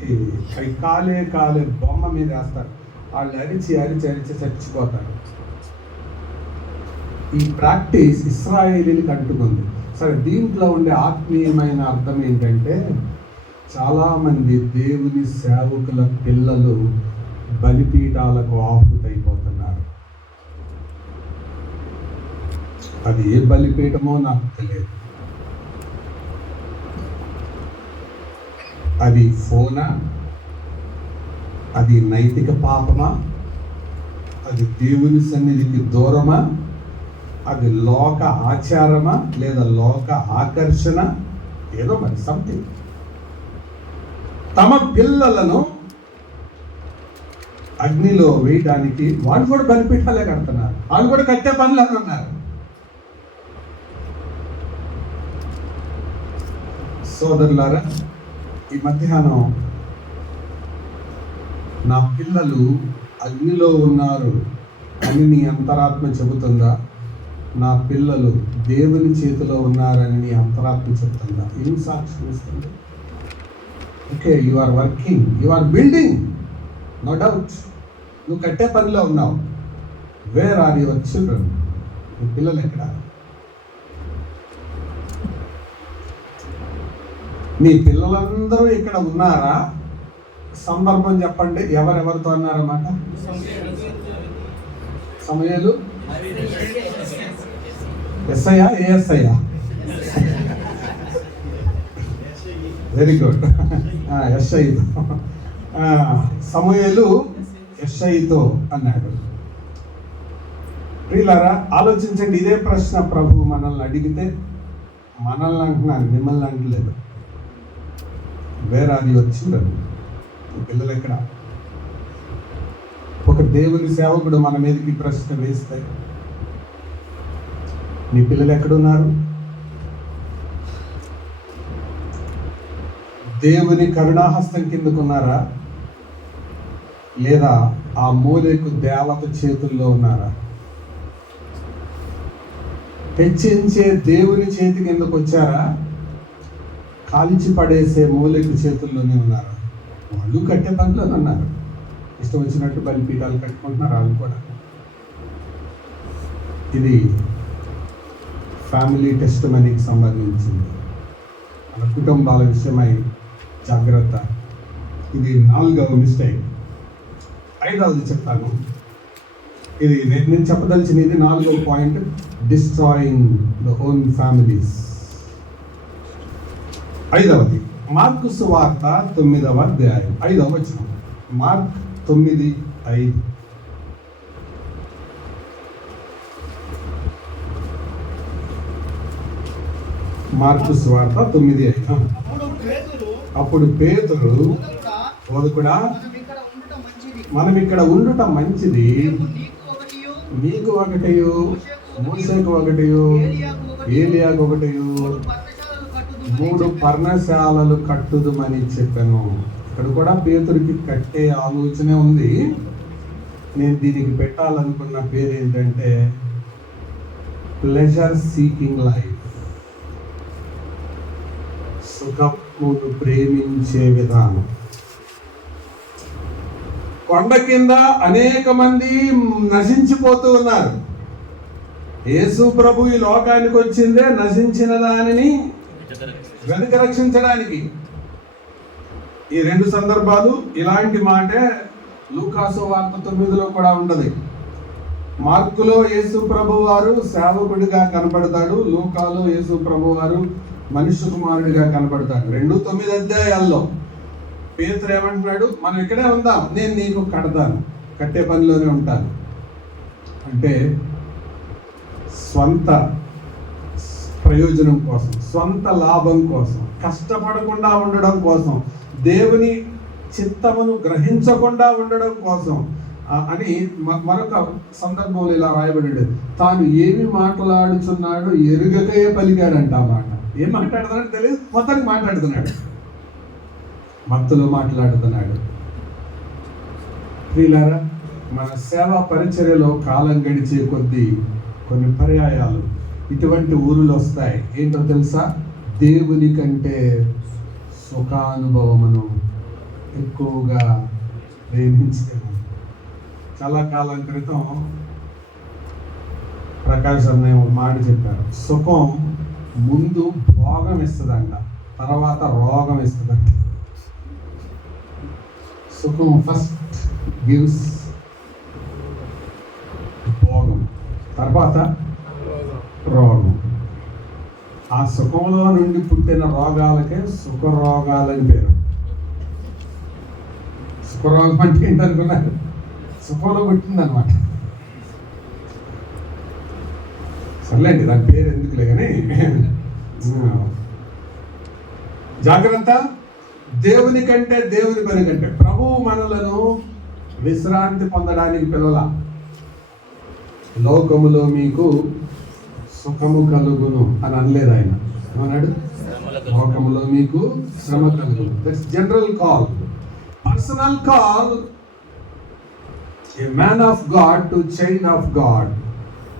అవి కాలే బొమ్మ మీద వేస్తారు. వాళ్ళు అరిచి చచ్చిపోతారు. ఈ ప్రాక్టీస్ ఇశ్రాయేలీలకు అంటుకుంది. సరే, దీంట్లో ఉండే ఆత్మీయమైన అర్థం ఏంటంటే, చాలామంది దేవుని సేవకుల పిల్లలు బలిపీఠాలకు ఆహుతైపోతున్నారు. అది ఏ బలిపీఠమో నాకు తెలియదు. అది ఫోనా, అది నైతిక పాపమా, అది దేవుని సన్నిధికి దూరమా, అది లోక ఆచారమా, లేదా లోక ఆకర్షణ, ఏదో మరి సంథింగ్. తమ పిల్లలను అగ్నిలో వేయడానికి వాళ్ళు కూడా బలిపీఠాలే కడుతున్నారు. వాళ్ళు కూడా కట్టే పనులు అని ఉన్నారు. సోదరులారా, ఈ మధ్యాహ్నం నా పిల్లలు అగ్నిలో ఉన్నారు అని నీ అంతరాత్మ చెబుతుందా? నా పిల్లలు దేవుని చేతిలో ఉన్నారని నీ అంతరాత్మ చెబుతుందా? ఏం సాక్ష్యం ఇస్తుంది? Okay, you are working, you are building, no doubt. నువ్వు కట్టే పనిలో ఉన్నావు. Where are your children? నీ పిల్లలు ఎక్కడ? నీ పిల్లలందరూ ఇక్కడ ఉన్నారా? సందర్భం చెప్పండి, ఎవరెవరితో అన్నారన్నమాట? సమయాలు ఎస్ఐయా, ఏఎస్ఐయా? Very good, ఎస్ఐతో. సమూయేలు ఎస్ఐతో అన్నాడు. ప్రియులారా, ఆలోచించండి. ఇదే ప్రశ్న ప్రభు మనల్ని అడిగితే, మనల్ని అంటున్నాను, మిమ్మల్ని అంటలేదు. Where are your children? పిల్లలు ఎక్కడ? ఒక దేవుని సేవకుడు మన మీదకి ప్రశ్న వేస్తే, నీ పిల్లలు ఎక్కడున్నారు? దేవుని కరుణాహస్తం కిందకున్నారా, లేదా ఆ మూలకు దేవత చేతుల్లో ఉన్నారా? హెచ్చించే దేవుని చేతి కిందకు వచ్చారా, కాల్చి పడేసే మూలకు చేతుల్లోనే ఉన్నారా? వాళ్ళు కట్టే పనులు అన్నారు. ఇష్టం వచ్చినట్టు బలిపీఠాలు కట్టుకుంటున్నారు వాళ్ళు కూడా. ఇది ఫ్యామిలీ టెస్ట్ మనీకి సంబంధించింది. మన కుటుంబాల విషయమై జాగ్రత్త. ఇది 4వ మిస్టేక్. 5వది చెప్తాను. ఇది నేను చెప్పదలిచిన ఇది 4వ point, destroying the own families. 5వది మార్కు సువార్త 9వ అధ్యాయం 5వ వచనం. మార్క్ 9:5. మార్కు సువార్త 9:5. అప్పుడు పేతురు, బోధకుడా, మనం ఇక్కడ ఉండుట మంచిది. నీకు ఒకటియు, మోషేకు ఒకటియు, ఏలియాకు ఒకటియు 3 పర్ణశాలలు కట్టుదుమని చెప్పాను. ఇక్కడ కూడా పేతురికి కట్టే ఆలోచనే ఉంది. నేను దీనికి పెట్టాలనుకున్న పేరు ఏంటంటే ప్లెజర్ సీకింగ్ లైఫ్, సుఖమును ప్రేమించే విధానం. కొండ కింద అనేక మంది నశించిపోతూ ఉన్నారు. యేసు ప్రభు ఈ లోకానికి వచ్చిందే నశించిన దానిని వెనుక రక్షించడానికి. ఈ రెండు సందర్భాలు ఇలాంటి మాటే లూకాసు వార్త 9లో కూడా ఉండదు. మార్కులో యేసు ప్రభు వారు సేవకుడిగా కనపడతాడు, లూకాలో యేసు ప్రభు వారు మనుష్య కుమారుడిగా కనపడతాడు. 9 అధ్యాయాల్లో పేతురు ఏమంటున్నాడు, మనం ఇక్కడే ఉందాం, నేను నీకు కడతాను, కట్టే పనిలోనే ఉంటాను అంటే స్వంత ప్రయోజనం కోసం, స్వంత లాభం కోసం, కష్టపడకుండా ఉండడం కోసం, దేవుని చిత్తమును గ్రహించకుండా ఉండడం కోసం అని మరొక సందర్భంలో ఇలా రాయబడి, తాను ఏమి మాట్లాడుతున్నాడో ఎరుగకే పలికాడంట. ఆ మాట ఏం మాట్లాడుతున్నాడో తెలియదు, మొత్తానికి మాట్లాడుతున్నాడు, భక్తులు మాట్లాడుతున్నాడు. ప్రియులారా, మన సేవా పరిచర్యలో కాలం గడిచే కొద్దీ కొన్ని పర్యాయాలు ఇటువంటి ఊరులు వస్తాయి. ఏంటో తెలుసా? దేవుని కంటే సుఖానుభవమును ఎక్కువగా ప్రేమించేది. చాలా కాలం క్రితం ప్రకాష్ అన్నయ్య ఒక మాట చెప్పారు, సుఖం ముందు భోగం ఇస్తుందంట, తర్వాత రోగం ఇస్తుందంట. సుఖం ఫస్ట్ గివ్స్ భోగం, తర్వాత రోగం. ఆ సుఖంలో నుండి పుట్టిన రోగాలకే సుఖ రోగాలని పేరు. సుఖరోగం అంటే ఏంటనుకున్నారు? సుఖంలో పుట్టిందనమాట. సర్లేండి, దాని పేరు ఎందుకులే కానీ జాగ్రత్త. దేవుని కంటే, దేవుని పని కంటే ప్రభువు మనలను విశ్రాంతి పొందడానికి పిల్లల లోకములో మీకు సుఖము కలుగును అని అనలేదు ఆయన. ఏమన్నాడు? లోకములో మీకు శ్రమ కలుగును. That's general call. Personal call, A man of God to child of God.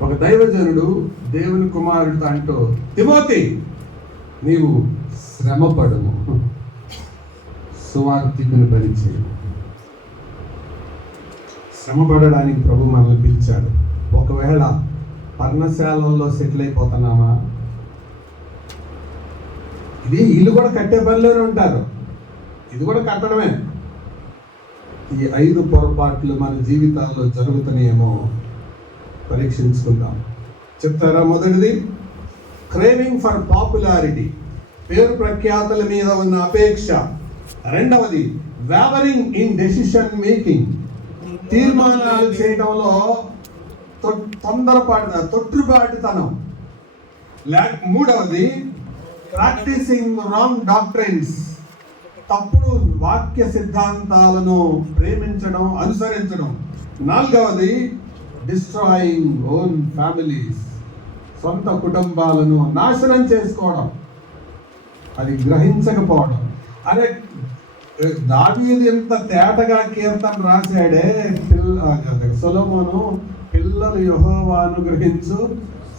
ఒక దైవజనుడు దేవుని కుమారుడితో అంటూ, తిమోతి నీవు శ్రమపడుము, సువార్తికుని పరిచయం. శ్రమపడడానికి ప్రభు మనల్ని పిలిచాడు. ఒకవేళ పర్ణశాలల్లో సెటిల్ అయిపోతున్నామా? ఇది వీళ్ళు కూడా కట్టే పనిలోనే ఉంటారు, ఇది కూడా కట్టడమే. ఈ 5 పొరపాట్లు మన జీవితాల్లో జరుగుతున్నాయేమో పరీక్షించుకుందాం. చెప్తారా? మొదటిది, క్రేవింగ్ ఫర్ పాపులారిటీ, పేరు ప్రఖ్యాతుల మీద ఉన్న అపేక్ష. రెండవది, వేవరింగ్ ఇన్ డెసిషన్ మేకింగ్, తీర్మానాలు చేయడంలో తొట్టుబాటుతనం. మూడవది, ప్రాక్టీసింగ్ రాంగ్ డాక్ట్రైన్స్, తప్పుడు వాక్య సిద్ధాంతాలను ప్రేమించడం, అనుసరించడం. నాలుగవది, డిస్ట్రాయింగ్ ఓన్ ఫ్యామిలీస్, సొంత కుటుంబాలను నాశనం చేసుకోవడం, అది గ్రహించకపోవడం. అరే, దావీదు ఎంత తేటగా కీర్తన రాశాడే, సొలొమోను, పిల్లలు యెహోవాను గ్రహించు,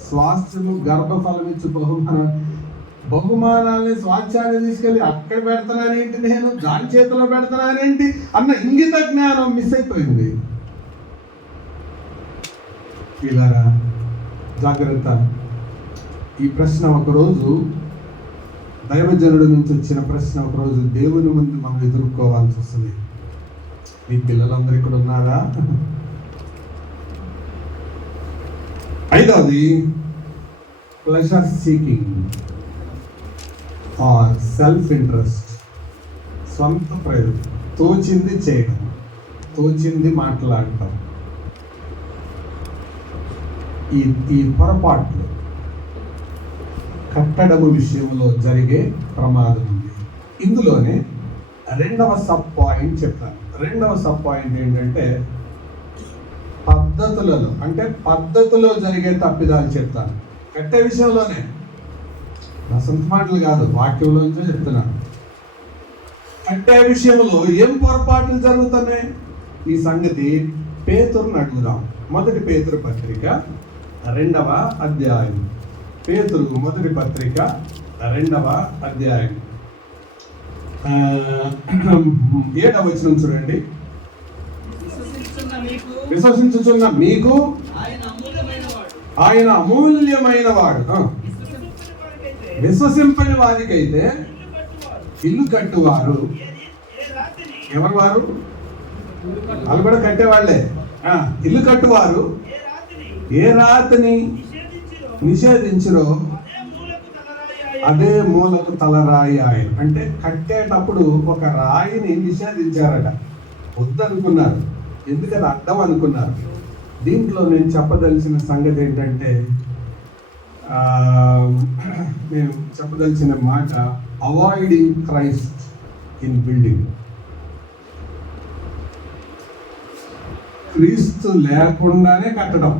స్వాస్థ్యము గర్భఫలమిచ్చు బహుమానాల్ని స్వాస్థ్యాన్ని తీసుకెళ్ళి అక్కడ పెడతానేంటి, నేను దాని చేతిలో పెడతానేంటి అన్న ఇంగిత జ్ఞానం మిస్ అయిపోయింది. పిల్లరా, జాగ్రత్త. ఈ ప్రశ్న ఒకరోజు దైవజనుడి నుంచి వచ్చిన ప్రశ్న ఒకరోజు దేవుని ముందు మనం ఎదుర్కోవాల్సి వస్తుంది. మీ పిల్లలందరూ ఇక్కడ ఉన్నారా? ఐదవది, pleasure seeking or self interest, స్వంత ప్రయోజనం, తోచింది చేయడం, తోచింది మాట్లాడటం. ఈ పొరపాట్లు కట్టడము విషయంలో జరిగే ప్రమాదం ఉంది. ఇందులోనే రెండవ సబ్ పాయింట్ చెప్తాను. రెండవ సబ్ పాయింట్ ఏంటంటే పద్ధతులలో, అంటే పద్ధతిలో జరిగే తప్పిదాలు చెప్తాను. కట్టే విషయంలోనే, నా సొంత మాటలు కాదు, వాక్యంలోంచే చెప్తున్నాను. కట్టే విషయంలో ఏం పొరపాట్లు జరుగుతున్నాయి? ఈ సంగతి పేతురుని అడుగుదాం. 1 పేతురు పత్రిక 2వ అధ్యాయం. పేతురు 1 పత్రిక 2వ అధ్యాయం 7వ వచనం చూడండి. విశ్వసించుచున్న మీకు ఆయన అమూల్యమైన వాడు. విశ్వసింపని వారికైతే ఇల్లు కట్టువారు. ఎవరు వారు? వాళ్ళు కూడా కట్టేవాళ్లే. ఇల్లు కట్టువారు ఏ రాతిని నిషేధించురో అదే మూలకు తలరాయి ఆయన. అంటే కట్టేటప్పుడు ఒక రాయిని నిషేధించారట, వద్దనుకున్నారు. ఎందుకని అడ్డం అనుకున్నారు. దీంట్లో నేను చెప్పదలిచిన సంగతి ఏంటంటే, నేను చెప్పదలిచిన మాట అవాయిడింగ్ క్రైస్ట్ ఇన్ బిల్డింగ్. క్రీస్తు లేకుండానే కట్టడం.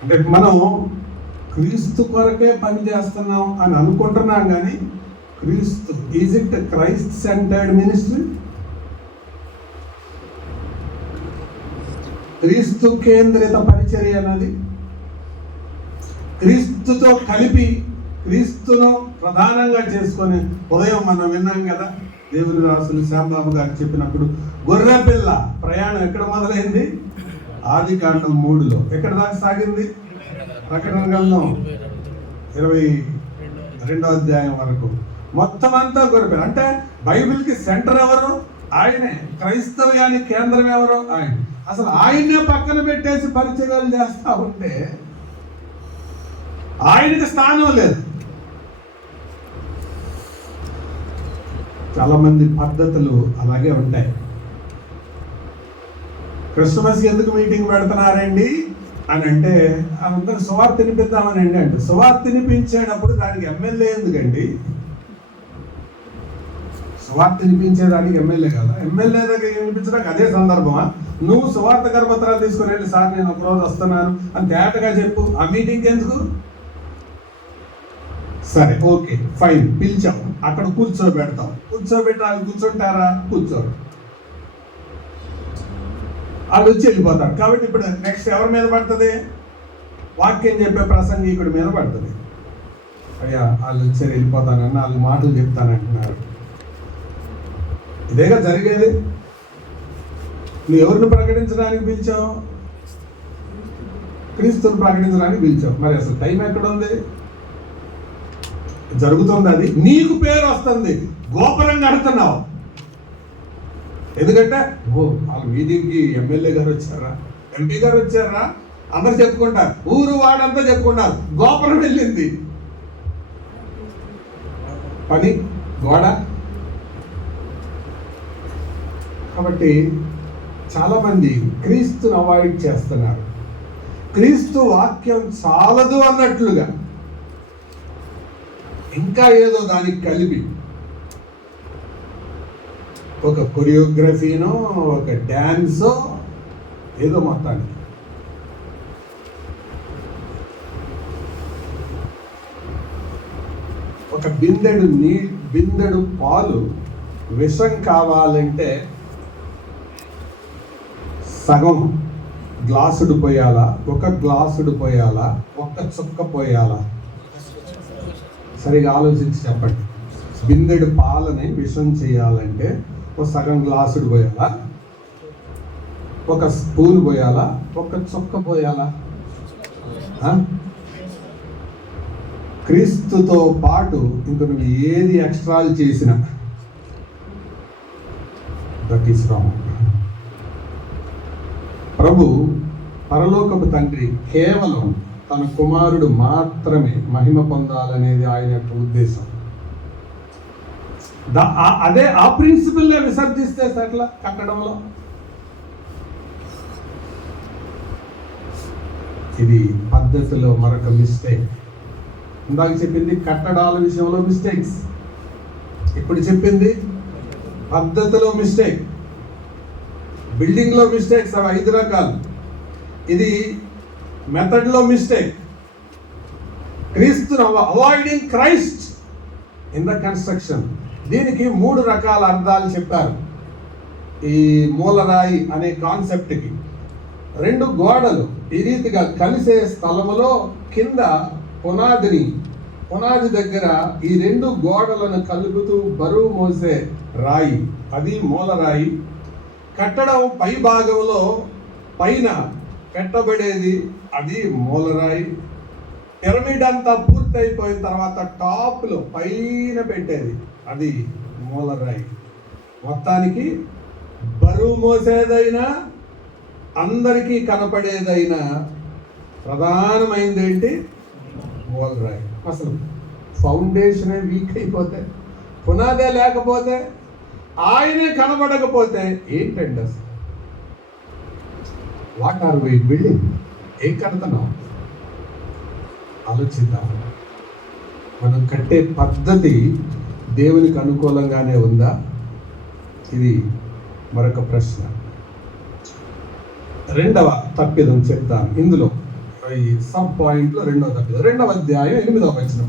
అంటే మనం క్రీస్తు కొరకే పని చేస్తున్నాం అని అనుకుంటున్నాం, కానీ క్రీస్తు, is it Christ centred ministry? క్రీస్తు కేంద్రిత పరిచర్య అన్నది క్రీస్తుతో కలిపి క్రీస్తును ప్రధానంగా చేసుకొని, ఉదయం మనం విన్నాం కదా, దేవుని రాసులు శ్యాంబాబు గారు చెప్పినప్పుడు గొర్రె పిల్ల ప్రయాణం ఎక్కడ మొదలైంది? ఆదికాండం 3లో. ఎక్కడ దాకా సాగింది? ప్రకటన గ్రంథం 22వ అధ్యాయం వరకు. మొత్తం అంతా గొర్రె పిల్ల. అంటే బైబిల్కి సెంటర్ ఎవరు? ఆయనే. క్రైస్తవ్యానికి కేంద్రం ఎవరు? ఆయన. అసలు ఆయన్నే పక్కన పెట్టేసి పరిచయాలు చేస్తా ఉంటే ఆయనకి స్థానం లేదు. చాలా మంది పద్ధతులు అలాగే ఉంటాయి. క్రిస్మస్కి ఎందుకు మీటింగ్ పెడుతున్నారండి అని అంటే, అందరూ సువార్త తినిపిద్దామని అండి. అంటే సువార్త తినిపించేటప్పుడు దానికి ఎమ్మెల్యే ఎందుకండి? సువార్త తినిపించేదానికి ఎమ్మెల్యే కదా. ఎమ్మెల్యే దగ్గర వినిపించడానికి అదే సందర్భమా? నువ్వు సువార్త గర్భపత్రాలు తీసుకుని వెళ్ళి, సార్ నేను ఒకరోజు వస్తున్నాను అని తేటగా చెప్పు. ఆ మీటింగ్కి ఎందుకు? సరే, ఓకే, ఫైన్, పిలిచాం, అక్కడ కూర్చోబెడతాం. కూర్చోబెట్టి వాళ్ళు కూర్చుంటారా? కూర్చోరు. వాళ్ళు వచ్చి వెళ్ళిపోతారు. కాబట్టి ఇప్పుడు నెక్స్ట్ ఎవరి మీద పడుతుంది? వాక్యం చెప్పే ప్రసంగికుడి మీద పడుతుంది. అయ్యా వాళ్ళు వచ్చి వెళ్ళిపోతానన్న, వాళ్ళు మాటలు చెప్తానంటున్నారు. ఇదేగా జరిగేది. నువ్వు ఎవరిని ప్రకటించడానికి పిలిచావు? క్రీస్తుని ప్రకటించడానికి పిలిచావు. మరి అసలు టైం ఎక్కడ ఉంది? జరుగుతుంది. అది నీకు పేరు వస్తుంది, గోపురం కడుతున్నావు. ఎందుకంటే వాళ్ళ మీటింగ్కి ఎమ్మెల్యే గారు వచ్చారా, ఎంపీ గారు వచ్చారా, అందరు చెప్పుకుంటారు, ఊరు వాడంతా చెప్పుకుంటారు, గోపురం వెళ్ళింది. పని గోడ. కాబట్టి చాలామంది క్రీస్తుని అవాయిడ్ చేస్తున్నారు. క్రీస్తు వాక్యం చాలదు అన్నట్లుగా ఇంకా ఏదో దానికి కలిపి ఒక కొరియోగ్రఫీనో, ఒక డ్యాన్సో, ఏదో మొత్తానికి. ఒక బిందెడు పాలు విషం కావాలంటే సగం గ్లాసుడు పోయాలా, ఒక గ్లాసుడు పోయాలా, ఒక్క చుక్క పోయాలా? సరిగా ఆలోచించి చెప్పండి. బిందెడు పాలని విషం చేయాలంటే ఒక సగం గ్లాసుడు పోయాలా, ఒక స్పూన్ పోయాలా, ఒక చుక్క పోయాలా? క్రీస్తుతో పాటు ఇంక నువ్వు ఏది ఎక్స్ట్రాలు చేసినా దట్ ఈస్ రాంగ్. ప్రభు పరలోకపు తండ్రి కేవలం తన కుమారుడు మాత్రమే మహిమ పొందాలనేది ఆయన యొక్క ఉద్దేశం. అదే ఆ ప్రిన్సిపల్నే విసర్జిస్తే అట్లా కట్టడంలో ఇది పద్ధతిలో మరొక మిస్టేక్. ఇందాక చెప్పింది కట్టడాల విషయంలో మిస్టేక్స్, ఇప్పుడు చెప్పింది పద్ధతిలో మిస్టేక్, బిల్డింగ్లో మిస్టేక్స్. అవి 5 రకాలు. ఇది మెథడ్లో మిస్టేక్. క్రీస్తును avoiding Christ in the construction. దీనికి 3 రకాల అర్థాలు చెప్పారు ఈ మూలరాయి అనే కాన్సెప్ట్కి. 2 గోడలు ఈ రీతిగా కలిసే స్థలములో కింద పునాది దగ్గర ఈ 2 గోడలను కలుపుతూ బరువు మోసే రాయి, అది మూలరాయి. కట్టడం పై భాగంలో పైన పెట్టబడేది, అది మూలరాయి. పిరమిడ్ అంతా పూర్తయిపోయిన తర్వాత టాప్లో పైన పెట్టేది, అది మూలరాయి. మొత్తానికి బరువు మోసేదైనా అందరికీ కనపడేదైనా ప్రధానమైనది ఏంటి? మూలరాయి. అసలు ఫౌండేషనే వీక్ అయిపోతే, పునాదే లేకపోతే, ఆయనే కనబడకపోతే ఏంటండి అసలు? What are we building? ఏం కడుతున్నాం? ఆలోచిద్దాం. మనం కట్టే పద్ధతి దేవునికి అనుకూలంగానే ఉందా? ఇది మరొక ప్రశ్న. 2వ తప్పిదం చెప్తాను ఇందులో, ఈ సబ్ పాయింట్లో 2వ తప్పిదం. 2వ అధ్యాయం 8వ వచనం.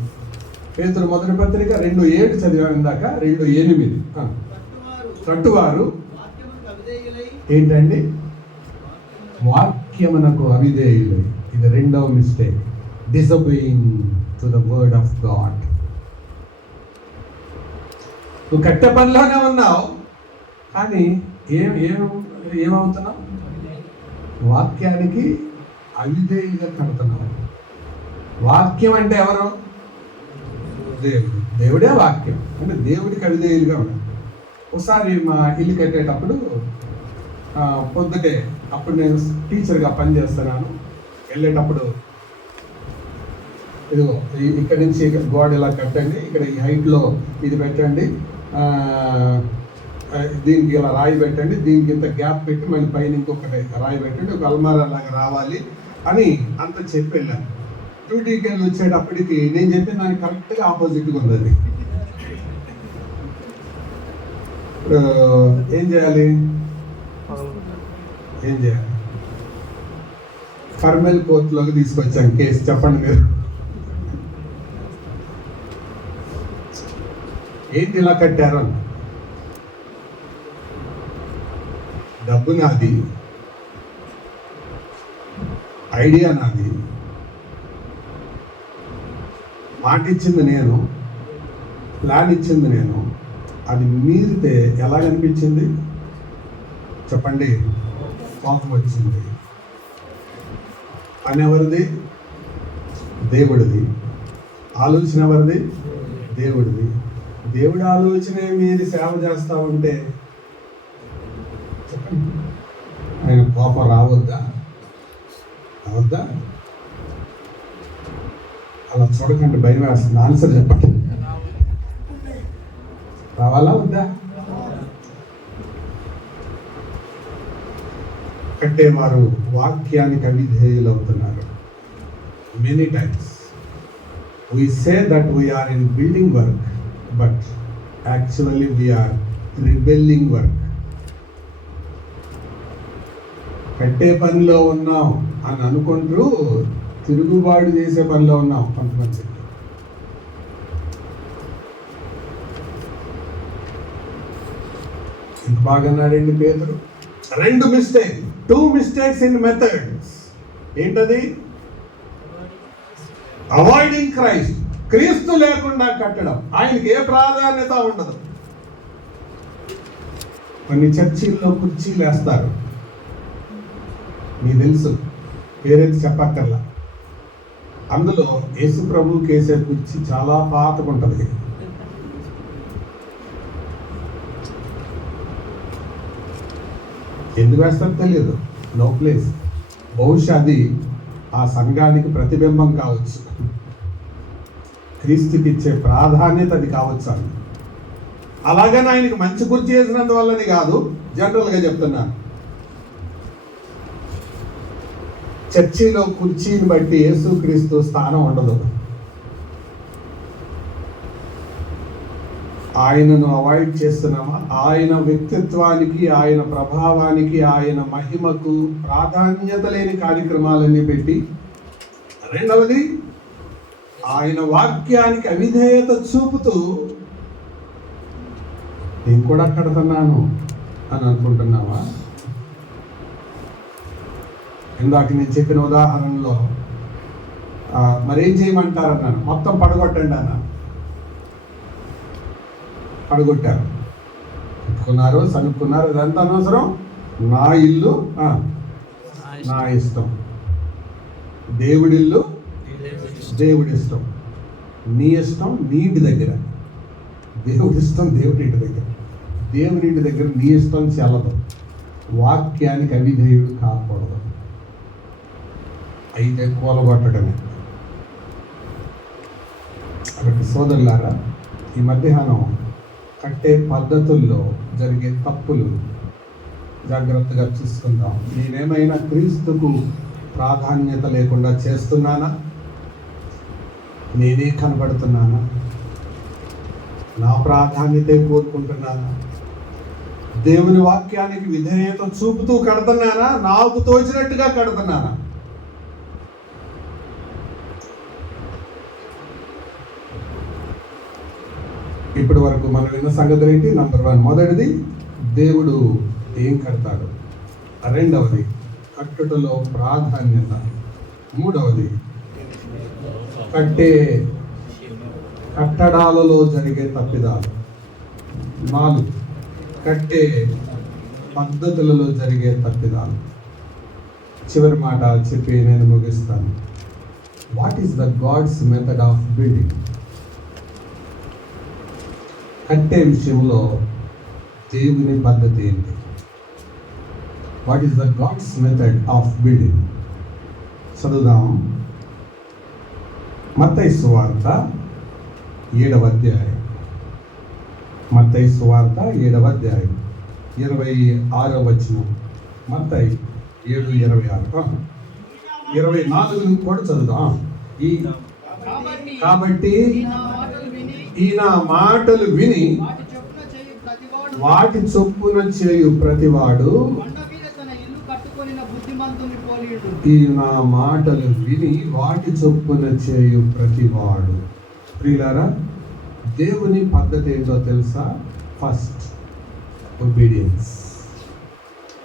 పేతురు మొదటి పత్రిక 2:7 చదివాం ఇందాక. 2:8 కట్టువారు ఏంటండి? వాక్యమునకు అవిధేయులై. ఇది 2వ mistake, డిసోబేయింగ్ to the word of God. నువ్వు కట్టే పనిలోనే ఉన్నావు, కానీ ఏమవుతున్నావు? వాక్యానికి అవిధేయులుగా కడుతున్నావు. వాక్యం అంటే ఎవరు? దేవుడే వాక్యం. అంటే దేవుడికి అవిధేయులుగా ఉన్నాడు. ఒకసారి మా ఇల్లు కట్టేటప్పుడు పొద్దుటే, అప్పుడు నేను టీచర్గా పనిచేస్తున్నాను, వెళ్ళేటప్పుడు ఇదిగో ఇక్కడ నుంచి గోడ ఇలా కట్టండి, ఇక్కడ ఈ హైట్లో ఇది పెట్టండి, దీనికి ఇలా రాయి పెట్టండి, దీనికి ఇంత గ్యాప్ పెట్టి మళ్ళీ పైన ఇంకొకటి రాయి పెట్టండి, ఒక అల్మారా లాగా రావాలి అని అంత చెప్పి వెళ్ళాను. డ్యూటీకి వెళ్ళి వచ్చేటప్పటికి నేను చెప్పిన దానికి కరెక్ట్గా ఆపోజిట్గా ఉంది. అది ఏం చేయాలి? ఫర్మల్ కోర్టులోకి తీసుకొచ్చాను కేసు. చెప్పండి మీరు, ఏంటి ఇలా కట్టారు అన్న. డబ్బు నాది, ఐడియా నాది, మాట ఇచ్చింది నేను, ప్లాన్ ఇచ్చింది నేను. అది మీరితే ఎలా అనిపించింది చెప్పండి? కోపం వచ్చింది. పని ఎవరిది? దేవుడిది. ఆలోచన ఎవరిది? దేవుడిది. దేవుడి ఆలోచనే మీరు సేవ చేస్తూ ఉంటే చెప్పండి, ఆయన కోపం రావద్దా? అలా చూడకండి, భయం వేస్తుంది. ఆన్సర్ చెప్పండి, రావాలా వద్దా? కట్టేవారు వాక్యానికి అవిధేయులు అవుతున్నారు. Many times we say that we are in building work, but actually we are rebelling work. కట్టే పనిలో ఉన్నాం అని అనుకుంటూ తిరుగుబాటు చేసే పనిలో ఉన్నాం కొంతమంది. ఇంత బాగన్నాడండి పేతురు. 2 మిస్టేక్స్ ఇన్ మెథడ్స్. ఏంటది? Avoiding Christ. క్రీస్తు లేకుండా కట్టడం, ఆయనకి ఏ ప్రాధాన్యత ఉండదు. కొన్ని చర్చిల్లో కుర్చీలు వేస్తారు, మీకు తెలుసు, పేరైతే చెప్పక్కర్లా. అందులో యేసు ప్రభువుకి వేసే కుర్చీ చాలా పాతకుంటుంది. ఎందుకు వేస్తారో తెలియదు, నో ప్లేస్. బహుశా అది ఆ సంఘానికి ప్రతిబింబం కావచ్చు, క్రీస్తుకి ఇచ్చే ప్రాధాన్యత అది కావచ్చు. అని అలాగని ఆయనకి మంచి కుర్చీ చేసినందువల్లని కాదు, జనరల్గా చెప్తున్నాను. చర్చిలో కుర్చీని బట్టి యేసుక్రీస్తు స్థానం ఉండదు. ఆయనను అవాయిడ్ చేస్తున్నామా? ఆయన వ్యక్తిత్వానికి, ఆయన ప్రభావానికి, ఆయన మహిమకు ప్రాధాన్యత లేని కార్యక్రమాలన్నీ పెట్టి, రెండవది ఆయన వాక్యానికి అవిధేయత చూపుతూ నేను కూడా కడుతున్నాను అని అనుకుంటున్నావా? ఇందాక నేను చెప్పిన ఉదాహరణలో మరేం చేయమంటారన్నాను, మొత్తం పడగొట్టండి అన్నాను. పడగొట్టారు, పెట్టుకున్నారు, సనుక్కున్నారు, ఇదంతా అనవసరం. నా ఇల్లు నా ఇష్టం, దేవుడిల్లు దేవుడి ఇష్టం, నీ ఇష్టం నీ ఇంటి దగ్గర, దేవుడి ఇష్టం దేవుడి ఇంటి దగ్గర. దేవుని ఇంటి దగ్గర నీ ఇష్టం చెల్లదు, వాక్యానికి అవిధేయుడు కాకూడదు. అయితే కూలగొట్టడమే. కాబట్టి సోదరులారా, ఈ మధ్యాహ్నం కట్టే పద్ధతుల్లో జరిగే తప్పులు జాగ్రత్తగా చూసుకుందాం. నేనేమైనా క్రీస్తుకు ప్రాధాన్యత లేకుండా చేస్తున్నానా? నేనే కనబడుతున్నానా? నా ప్రాధాన్యతే కోరుకుంటున్నానా? దేవుని వాక్యానికి విధేయత చూపుతూ కడుతున్నానా? నాకు తోచినట్టుగా కడుతున్నానా? ఇప్పటి వరకు మనం విన్న సంగతులు ఏంటి? నంబర్ 1, మొదటిది దేవుడు ఏం కడతాడు. రెండవది కట్టుటలో ప్రాధాన్యత. మూడవది కట్టడాలలో జరిగే తప్పిదాలు. 4, కట్టే పద్ధతులలో జరిగే తప్పిదాలు. చివరి మాట చెప్పి నేను ముగిస్తాను. What is the God's method of building? కట్టే విషయంలో దేవుని పద్ధతి ఏంటి? What is the God's method of building? చదువుదాం. మత్తయి సువార్త 7వ అధ్యాయం. మత్తయి సువార్త 7వ అధ్యాయం 26వ వచనం. మత్తయి 7:26. 24 కూడా చదువుదాం. కాబట్టి ఈ నా మాటలు విని వాటి చొప్పున చేయు ప్రతివాడు ఈ నా మాటలు విని వాటి చొప్పున చేయు ప్రతివాడు. ప్రియులారా, దేవుని పద్ధతి ఏంటో తెలుసా? ఫస్ట్ ఒబీడియన్స్,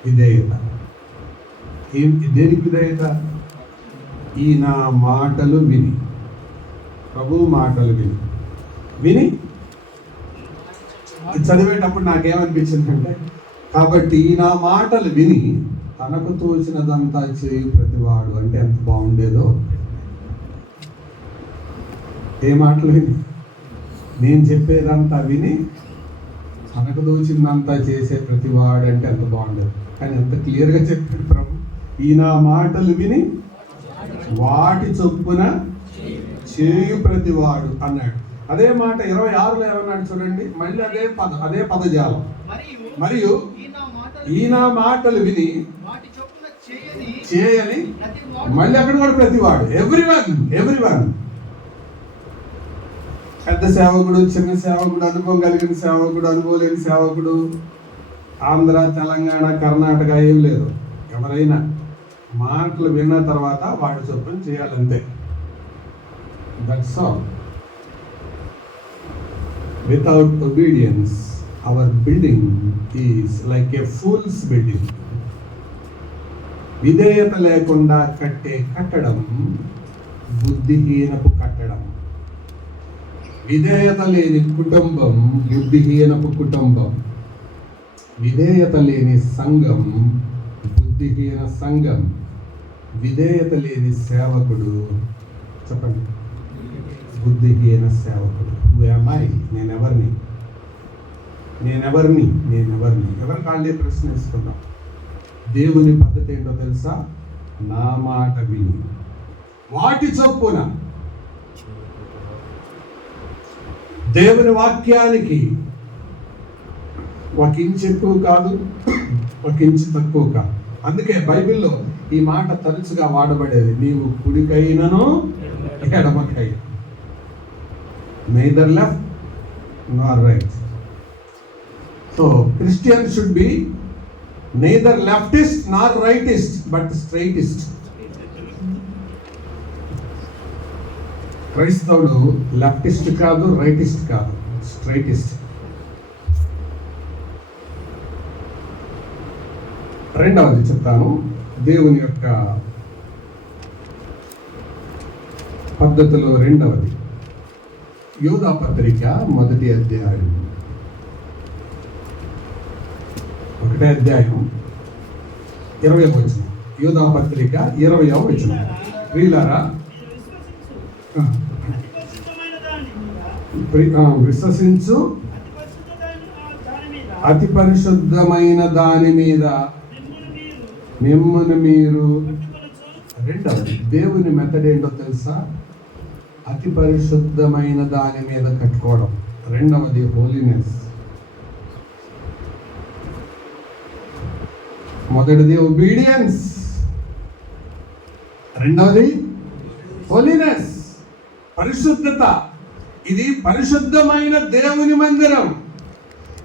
విధేయత. దేనికి విధేయత? ఈ నా మాటలు విని, ప్రభు మాటలు విని చదివేటప్పుడు నాకేమనిపించిందంటే, కాబట్టి ఈ నా మాటలు విని తనకు తోచినదంతా చేయు ప్రతివాడు అంటే ఎంత బాగుండేదో. ఏ మాటలు విని? నేను చెప్పేదంతా విని తనకు తోచిందంతా చేసే ప్రతివాడు అంటే ఎంత బాగుండేది. కానీ ఎంత క్లియర్గా చెప్పాడు ప్రభు, ఈ నా మాటలు విని వాటి చొప్పున చేయు ప్రతివాడు అన్నాడు. అదే మాట 26లో ఏమన్నాడు చూడండి. మళ్ళీ అదే పదజాలం. మరియు ఈ నా మాటలు విని చేయని, మళ్ళీ అక్కడ కూడా ప్రతివాడు. ఎవ్రీవన్. పెద్ద సేవకుడు, చిన్న సేవకుడు, అనుభవం కలిగిన సేవకుడు, అనుభవం లేని సేవకుడు, ఆంధ్ర, తెలంగాణ, కర్ణాటక ఏం లేదు. ఎవరైనా మాటలు విన్న తర్వాత వాటి చొప్పున చేయాలంతే. That's all. Without obedience, our building is like a fool's building. విధేయత లేకుండా కట్టే కట్టడం బుద్ధిహీనపు కట్టడం. విధేయత లేని కుటుంబం బుద్ధిహీనపు కుటుంబం. విధేయత లేని సంఘం బుద్ధిహీన సంఘం. విధేయత లేని సేవకుడు, చెప్పండి, బుద్ధిహీన సేవకుడు. నేనెవరిని? ఎవరి కాళ్ళే ప్రశ్న వేసుకుందాం. దేవుని పద్ధతి ఏంటో తెలుసా? నా మాట విని వాటి చొప్పున. దేవుని వాక్యానికి ఒక ఇంచు ఎక్కువ కాదు, ఒక ఇంచు తక్కువ కాదు. అందుకే బైబిల్లో ఈ మాట తరచుగా వాడబడేది, నీవు కుడికైనను ఎడమకైనా. Neither left nor right. So Christians should be neither leftist nor rightist, but straightist. క్రైస్తవుడు లెఫ్టిస్ట్ కాదు, రైటిస్ట్ కాదు, స్ట్రైటిస్ట్. రెండవది చెప్తాను, దేవుని యొక్క పద్ధతిలో రెండవది యూదా పత్రిక 1వ అధ్యాయం, 1వ అధ్యాయం 20వ వచనం. యూదా పత్రిక 20వ వచనం. ప్రియులారా, విశ్వసించు అతి పరిశుద్ధమైన దాని మీద మిమ్మును మీరు. రెండవది దేవుని మెథడ్ ఏంటో తెలుసా? అతి పరిశుద్ధమైన దాని మీద కట్టుకోవడం. రెండవది హోలీనెస్. మొదటిది ఒబీడియన్స్, రెండవది హోలీనెస్, పరిశుద్ధత. ఇది పరిశుద్ధమైన దేవుని మందిరం,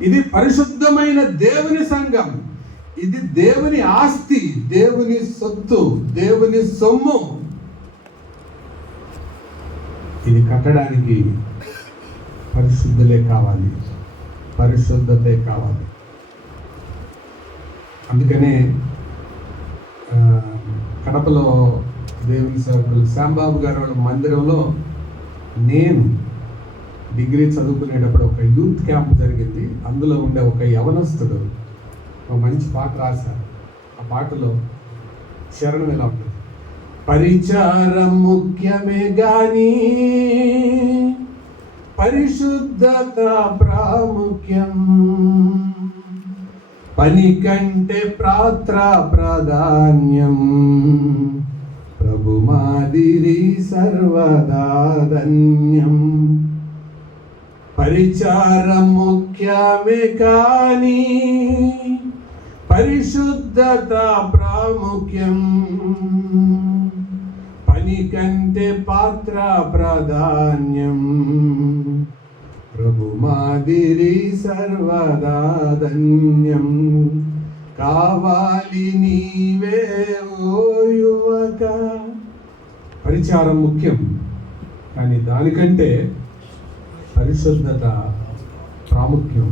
ఇది పరిశుద్ధమైన దేవుని సంఘం, ఇది దేవుని ఆస్తి, దేవుని సొత్తు, దేవుని సొమ్ము. ఇది కట్టడానికి పరిశుద్ధులే కావాలి, పరిశుద్ధతే కావాలి. అందుకనే కడపలో దేవుని సేవకులు శ్యాంబాబు గారు వాళ్ళ మందిరంలో నేను డిగ్రీ చదువుకునేటప్పుడు ఒక యూత్ క్యాంప్ జరిగింది. అందులో ఉండే ఒక యవనస్తుడు ఒక మంచి పాట రాశారు. ఆ పాటలో శరణం ఎలా ఉంటుంది? పరిచారం ముఖ్యమే గాని పరిశుద్ధత ప్రాముఖ్యం, పని కంటే పాత్ర ప్రాధాన్యం, ప్రభు మాదిరి సర్వదా ధన్యం. పరిచారం ముఖ్యమే కానీ పరిశుద్ధత ప్రాముఖ్యం, పని కంటే పాత్ర ప్రాధాన్యం, ప్రభు మాదిరి సర్వదా ధన్యం. కావాలి నీవే ఓ యువక. పరిచారం ముఖ్యం, కానీ దానికంటే పరిశుద్ధత ప్రాముఖ్యం.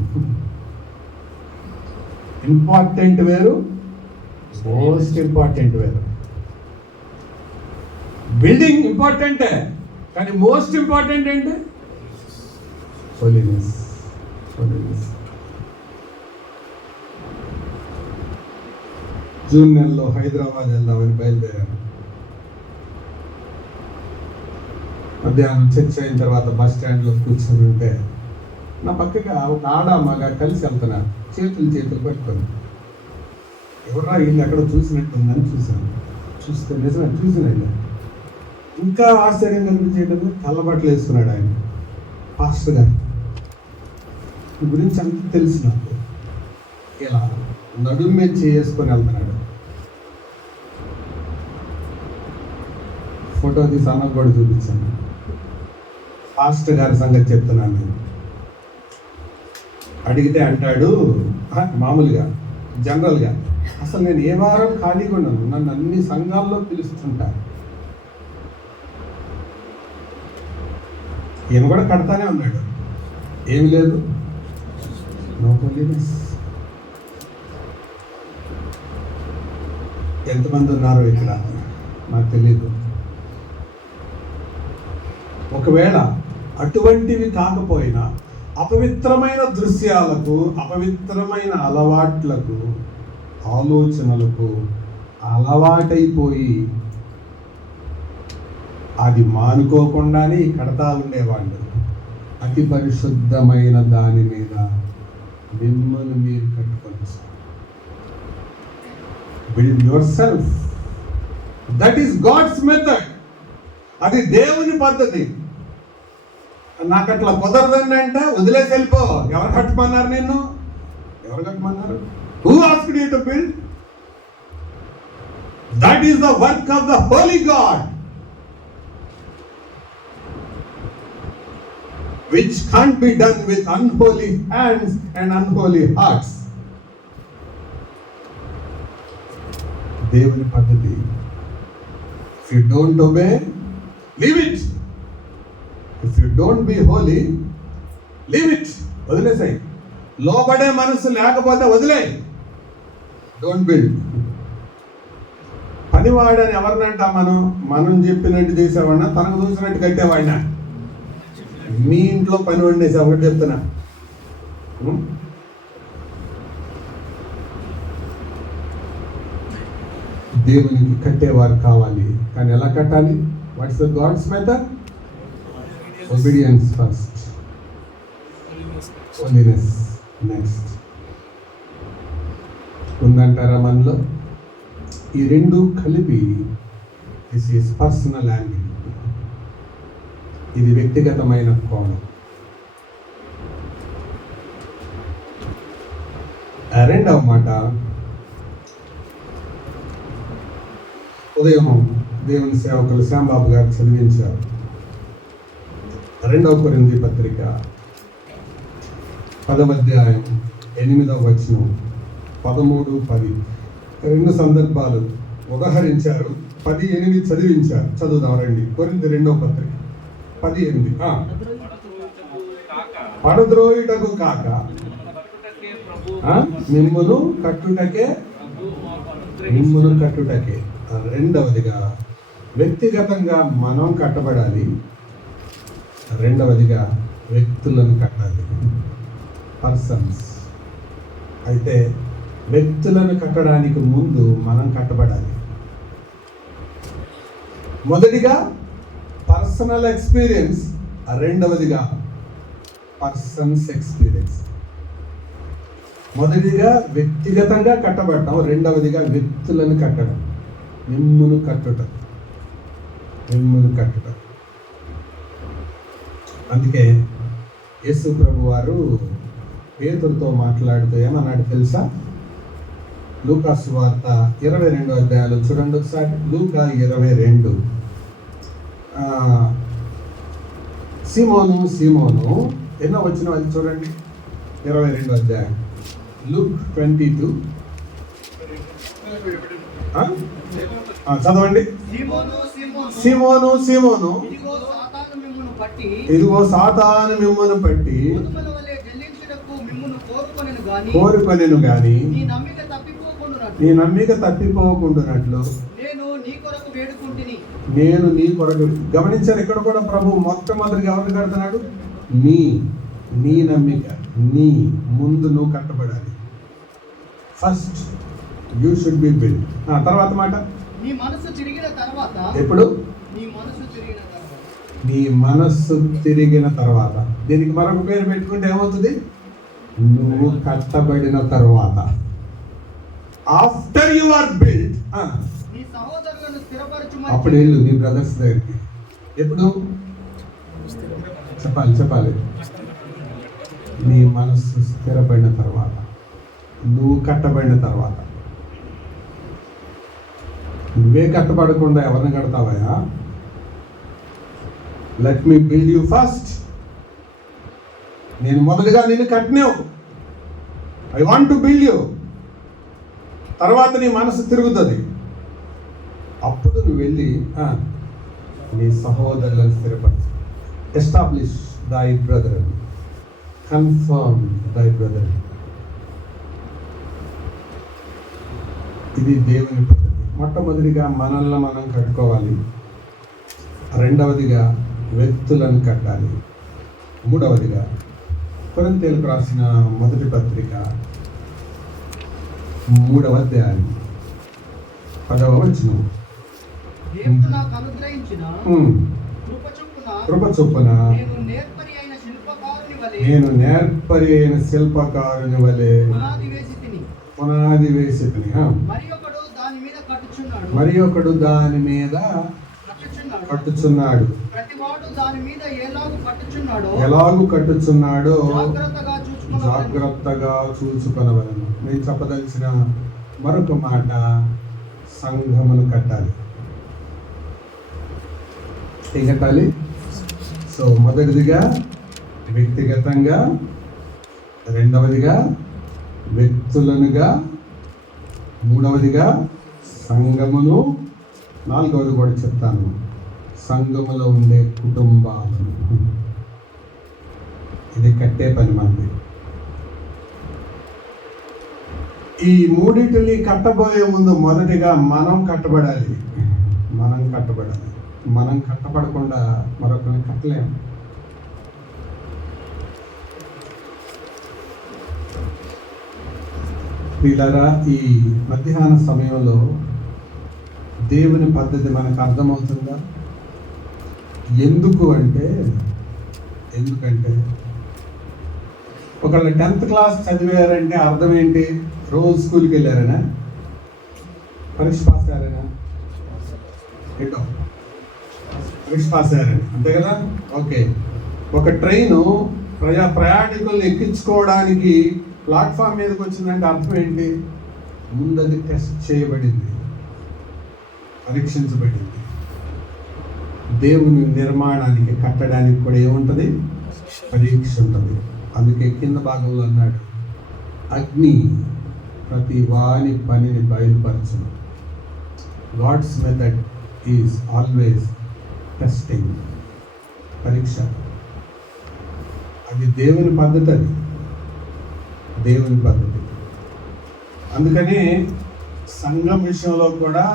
ఇంపార్టెంట్ వేరు, మోస్ట్ ఇంపార్టెంట్ వేరు. బిల్డింగ్ ఇంపార్టెంటే, కానీ మోస్ట్ ఇంపార్టెంట్ ఏంటి? హోలీనెస్. హోలీనెస్. జూన్ నెలలో హైదరాబాద్ వెళ్దామని బయలుదేరాను. మధ్యాహ్నం చర్చ అయిన తర్వాత బస్ స్టాండ్లో కూర్చొని ఉంటే నా పక్కగా ఒక ఆడామగా కలిసి వెళ్తున్నారు, చేతులు పట్టుకొని. ఎవరా వీళ్ళు ఎక్కడ చూసినట్టుందని చూశాను. చూస్తే నిజమే చూసినా. ఇంకా ఆశ్చర్యం కనిపించేటప్పుడు తెల్లబట్టలు వేసుకున్నాడు ఆయన, పాస్టర్ గారు. ఈ గురించి అంత తెలుసు నాకు. ఇలా నడుము మీద చేసుకొని వెళ్తున్నాడు. ఫోటో తీసి అన్నకు కూడా చూపించాను. పాస్టర్ గారి సంగతి చెప్తున్నాను నేను. అడిగితే అంటాడు, మామూలుగా జనరల్గా, అసలు నేను ఏ వారం ఖాళీగా ఉన్నాను, నన్ను అన్ని సంఘాల్లో పిలుస్తుంటారు. ఈయన కూడా కడతానే ఉన్నాడు. ఏమి లేదు, నో హోలీనెస్. ఎంతమంది ఉన్నారో ఇక్కడ నాకు తెలియదు. ఒకవేళ అటువంటివి కాకపోయినా అపవిత్రమైన దృశ్యాలకు, అపవిత్రమైన అలవాట్లకు, ఆలోచనలకు అలవాటైపోయి అది మానుకోకుండానే కడతా ఉండేవాళ్ళు. అతి పరిశుద్ధమైన దాని మీద మిమ్మల్ని మీరు కట్టుకొని build yourself. That is God's method. అది దేవుని పద్ధతి. నాకు అట్లా కుదరదండి అంటే వదిలేసి వెళ్ళిపో. ఎవరు కట్టమన్నారు నిన్ను? ఎవరు కట్టమన్నారు? Who asked you to build? That is the work of the Holi God, which can't be done with unholy hands and unholy hearts. దేవుని పద్ధతి. If you don't obey, leave it. If you don't be holy, leave it. వదిలేసాయి. లోబడే మనసు లేకపోతే వదిలే. Don't build. పనివాడని ఎవరినంట మనం చెప్పినట్టు చేసేవాడినా, తనకు చూసినట్టు కట్టేవాడినా? మీ ఇంట్లో పని వండేసి ఒకటి చెప్తున్నా, దేవునికి కట్టేవారు కావాలి. కానీ ఎలా కట్టాలి? What's the God's method? Obedience first, holiness next. ఉందంటారా మనలో? ఈ రెండు కలిపి దిస్ ఈస్ పర్సనల్ యాంగిల్. ఇది వ్యక్తిగతమైన కోణం. రెండవ మాట, ఉదయం దేవుని సేవకులు శ్యాంబాబు గారు చదివించారు. 2 కొరింథీ పత్రిక 10వ అధ్యాయం 8వ వచనం, 13, 10 రెండు సందర్భాలు ఉదహరించారు. 10:8 చదివించారు. చదువుదాం రండి. కొరింథీ 2వ పత్రిక 10:8. పడద్రోయుటకు కాక మిమ్మును కట్టుటకే. రెండవదిగా వ్యక్తిగతంగా మనం కట్టబడాలి. రెండవదిగా వ్యక్తులను కట్టాలి, పర్సన్స్. అయితే వ్యక్తులను కట్టడానికి ముందు మనం కట్టబడాలి. మొదటిగా పర్సనల్ ఎక్స్పీరియన్స్, రెండవదిగా పర్సన్స్ ఎక్స్పీరియన్స్. మొదటిగా వ్యక్తిగతంగా కట్టబడటం, రెండవదిగా వ్యక్తులను కట్టడం. మిమ్మును కట్టుట. అందుకే యేసు ప్రభు వారు పేతురుతో మాట్లాడుతూ ఏమన్నాడు తెలుసా? లూకా సువార్త 22వ అధ్యాయంలో చూడండి ఒకసారి. లూకా 22. సీమోను ఎన్నో వచ్చిన వాళ్ళు చూడండి. 22వ అధ్యాయం లూక్ 22. చదవండి. సీమోను, ఇదిగో సాతాను మిమ్మును పట్టి కోరుకొనెను గాని నీ నమ్మిక తప్పిపోకుండానట్లు నేను నీ కొరకు. గమనించారు, ఇక్కడ కూడా ప్రభు మొట్టమొదటిగా ఎవరిని కడుతున్నాడు? నీ నమ్మిక, నీ ముందు నువ్వు కట్టబడాలి. First you should be build. తర్వాత మాట, నీ మనసు తిరిగిన తర్వాత. ఎప్పుడు? నీ మనసు తిరిగిన తర్వాత. దీనికి మరొక పేరు పెట్టుకుంటే ఏమవుతుంది? నువ్వు కట్టబడిన తర్వాత. ఆఫ్టర్ యు ఆర్ బిల్డ్, నీ సహోదరులను స్థిరపరచుమని. అప్పుడు వెళ్ళు నీ బ్రదర్స్ దగ్గరికి. ఎప్పుడు చెప్పాలి? నీ మనసు స్థిరపడిన తర్వాత, నువ్వు కట్టబడిన తర్వాత. నువ్వే కట్టబడకుండా ఎవరిని కడతావా? Let me build you first. నేను మొదలుగా నిన్ను కట్టినావు. I want to build you. తర్వాత నీ మనసు తిరుగుతుంది. అప్పుడు నువ్వు వెళ్ళి నీ సహోదరులను స్థిరపరచు. Establish thy brother, confirm thy brother. ఇది దేవుని పద్ధతి. మొట్టమొదటిగా మనల్ని మనం కట్టుకోవాలి. రెండవదిగా వ్యక్తులను కట్టాలి. మూడవదిగా కొరింథీయులకు రాసిన మొదటి పత్రిక 3వ అధ్యాయం 10వ వచనం. కృప చొప్పున నేను నేర్పరి అయిన శిల్పకారుని వలె పునాది వేసి తిని, మరి ఒకడు దాని మీద కట్టుచున్నాడు. ఎలాగు కట్టుచున్నాడో జాగ్రత్తగా చూసుకొనవలెను. నేను చెప్పదలిచిన మరొక మాట, సంఘమును కట్టాలి. ఏం కట్టాలి? సో మొదటిదిగా వ్యక్తిగతంగా, రెండవదిగా వ్యక్తులనుగా, మూడవదిగా సంఘమును, నాలుగవది కూడా చెప్తాను, సంఘములో ఉండే కుటుంబాలను. ఇది కట్టే పని మంది. ఈ మూడింటిని కట్టబోయే ముందు మొదటిగా మనం కట్టబడాలి. మనం కట్టబడకుండా మరొకరిని కట్టలేము. ప్రియులారా, ఈ మధ్యాహ్న సమయంలో దేవుని పద్ధతి మనకు అర్థమవుతుందా? ఎందుకంటే ఒకళ్ళు 10th క్లాస్ చదివారంటే అర్థం ఏంటి? రోజు స్కూల్కి వెళ్ళారనా? పరీక్ష పాస్ అయ్యారనా? ఏంటో పరీక్ష పాస్ అయ్యారని, అంతే కదా? ఓకే. ఒక ట్రైను ప్రయాణికులను ఎక్కించుకోవడానికి ప్లాట్ఫామ్ మీదకి వచ్చిందంటే అర్థం ఏంటి? ముందది టెస్ట్ చేయబడింది, పరీక్షించబడింది. దేవుని నిర్మాణానికి కట్టడానికి కూడా ఏముంటుంది? పరీక్ష ఉంటుంది. అందుకే కింద భాగంలో అన్నాడు, అగ్ని ప్రతి వాని పనిని బయలుపరచును. God's method is always testing, పరీక్ష. అది దేవుని పద్ధతి, అందుకని సంఘం విషయంలో కూడా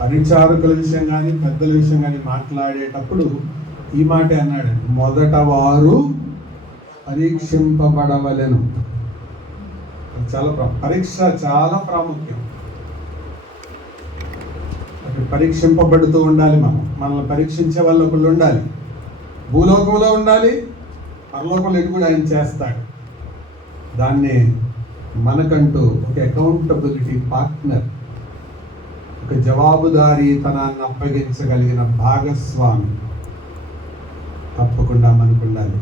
పరిచారకుల విషయం కానీ పెద్దల విషయం కానీ మాట్లాడేటప్పుడు ఈ మాట అన్నాడు, మొదట వారు పరీక్షింపబడవలెను. పరీక్ష చాలా ప్రాముఖ్యం. పరీక్షింపబడుతూ ఉండాలి. మనల్ని పరీక్షించే వాళ్ళు ఒకళ్ళు ఉండాలి. భూలోకంలో ఉండాలి, పరలోకంలో ఇటు కూడా ఆయన చేస్తాడు. దాన్నే మనకంటూ ఒక అకౌంటబిలిటీ పార్ట్నర్, ఒక జవాబుదారీతనాన్ని అప్పగించగలిగిన భాగస్వామి తప్పకుండా మనకు ఉండాలి.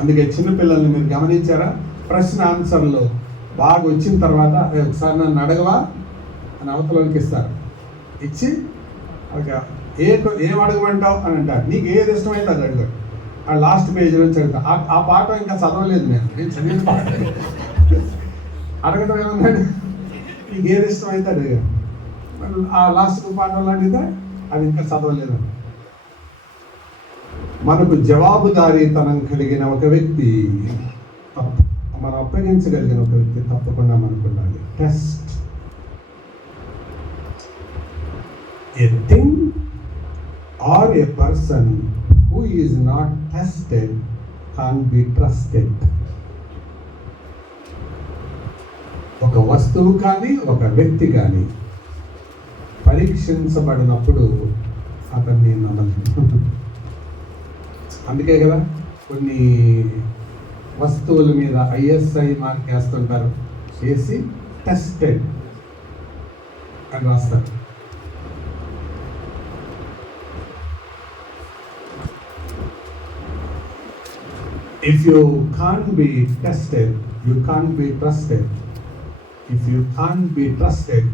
అందుకే చిన్నపిల్లల్ని మీరు గమనించారా? ప్రశ్న ఆన్సర్లు బాగా వచ్చిన తర్వాత ఒకసారి నన్ను అడగవా అని అవతలకి ఇస్తారు. ఇచ్చి ఏం అడగమంటావు అని అంటారు. నీకు ఏది ఇష్టమైతే అది అడగడు. ఆ లాస్ట్ పేజ్ నుంచి అడుగుతా. ఆ పాఠం ఇంకా చదవలేదు, నేను చదివిన పాఠం అడగటం ఏమన్నాడు, నీకు ఏది ఇష్టమైతే అడిగాను. ఆ లాస్ట్ పాఠం లాంటిదే, అది ఇంకా చదవలేదు. మనకు జవాబుదారీతనం కలిగిన ఒక వ్యక్తి, మనం అప్పగించగలిగిన ఒక వ్యక్తి తప్పకుండా మనకు ఉండాలి. Test a thing or A person who is not tested can't be trusted. ఒక వస్తువు కానీ ఒక వ్యక్తి కానీ పరీక్షించబడినప్పుడు అతన్ని నమ్మలేదు. అందుకే కదా కొన్ని వస్తువుల మీద ISI మార్క్ వేస్తుంటారు, వేసి టెస్టెడ్ అని రాస్తారు. If you can't be tested, you can't be trusted. If you can't be trusted,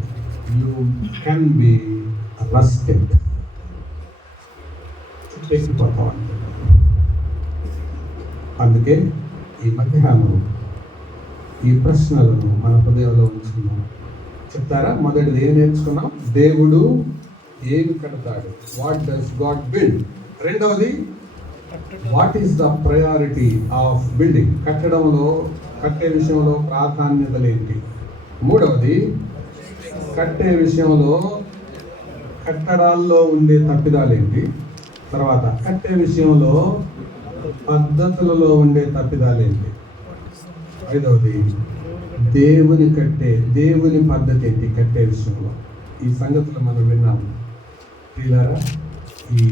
you can be rusted. అందుకే ఈ మధ్యాహ్నం ఈ ప్రశ్నలను మన హృదయంలో ఉంచుకున్నాం. చెప్తారా? మొదటిది ఏం నేర్చుకున్నాం? దేవుడు ఏమి కడతాడు? What does God build. రెండవది, what is the priority of building. కట్టే విషయంలో ప్రాధాన్యతలు ఏంటి? మూడవది, కట్టే విషయంలో కట్టడాల్లో ఉండే తప్పిదాలు ఏంటి? తర్వాత కట్టే విషయంలో పద్ధతులలో ఉండే తప్పిదాలు ఏంటి? ఐదవది, దేవుని పద్ధతి ఏంటి కట్టే విషయంలో? ఈ సంగతులు మనం విన్నాము. ప్రియులారా, ఈ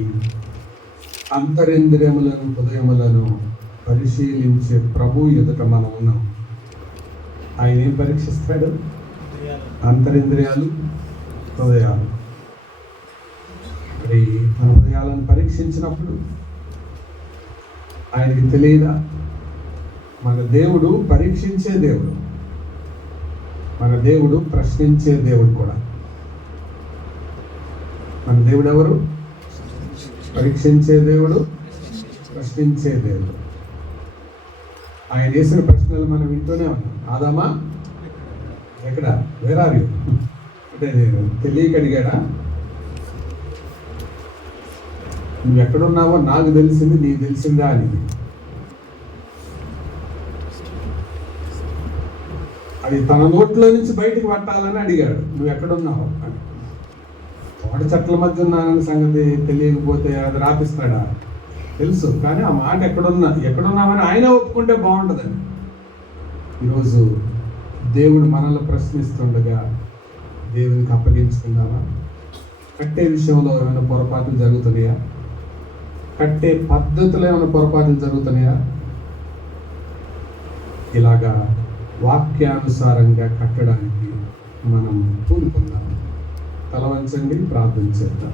అంతరింద్రియములను హృదయములను పరిశీలించే ప్రభు ఎదుట మనం ఉన్నాం. ఆయన ఏం పరీక్షిస్తాడు? అంతరింద్రియాలు, హృదయాలు. మరి మన హృదయాలను పరీక్షించినప్పుడు ఆయనకి తెలియదా? మన దేవుడు పరీక్షించే దేవుడు, మన దేవుడు ప్రశ్నించే దేవుడు కూడా. మన దేవుడు ఎవరు? పరీక్షించే దేవుడు, ప్రశ్నించే దేవుడు. ఆయన వేసిన ప్రశ్నలు మనం వింటూనే ఉన్నాం. ఆదామా ఎక్కడ? వేర్ ఆర్ యు అంటే తెలియక అడిగాడా? నువ్వు ఎక్కడున్నావో నాకు తెలిసింది, నీకు తెలిసిందా అని. అది తన నోట్లో నుంచి బయటికి పట్టాలని అడిగాడు, నువ్వు ఎక్కడున్నావు అని. తోట చెట్ల మధ్య ఉన్నానని సంగతి తెలియకపోతే అది రాపిస్తాడా? తెలుసు, కానీ ఆ మాట ఎక్కడున్నామని ఆయన ఒప్పుకుంటే బాగుంటుందని. ఈరోజు దేవుడు మనల్ని ప్రశ్నిస్తుండగా దేవునికి అప్పగించుకున్నావా? కట్టే విషయంలో ఏమైనా పొరపాట్లు జరుగుతున్నాయా? కట్టే పద్ధతులు ఏమైనా పొరపాట్లు జరుగుతున్నాయా? ఇలాగా వాక్యానుసారంగా కట్టడానికి మనం పూనుకుందాం. తల వంచండి, ప్రార్థన చేద్దాం.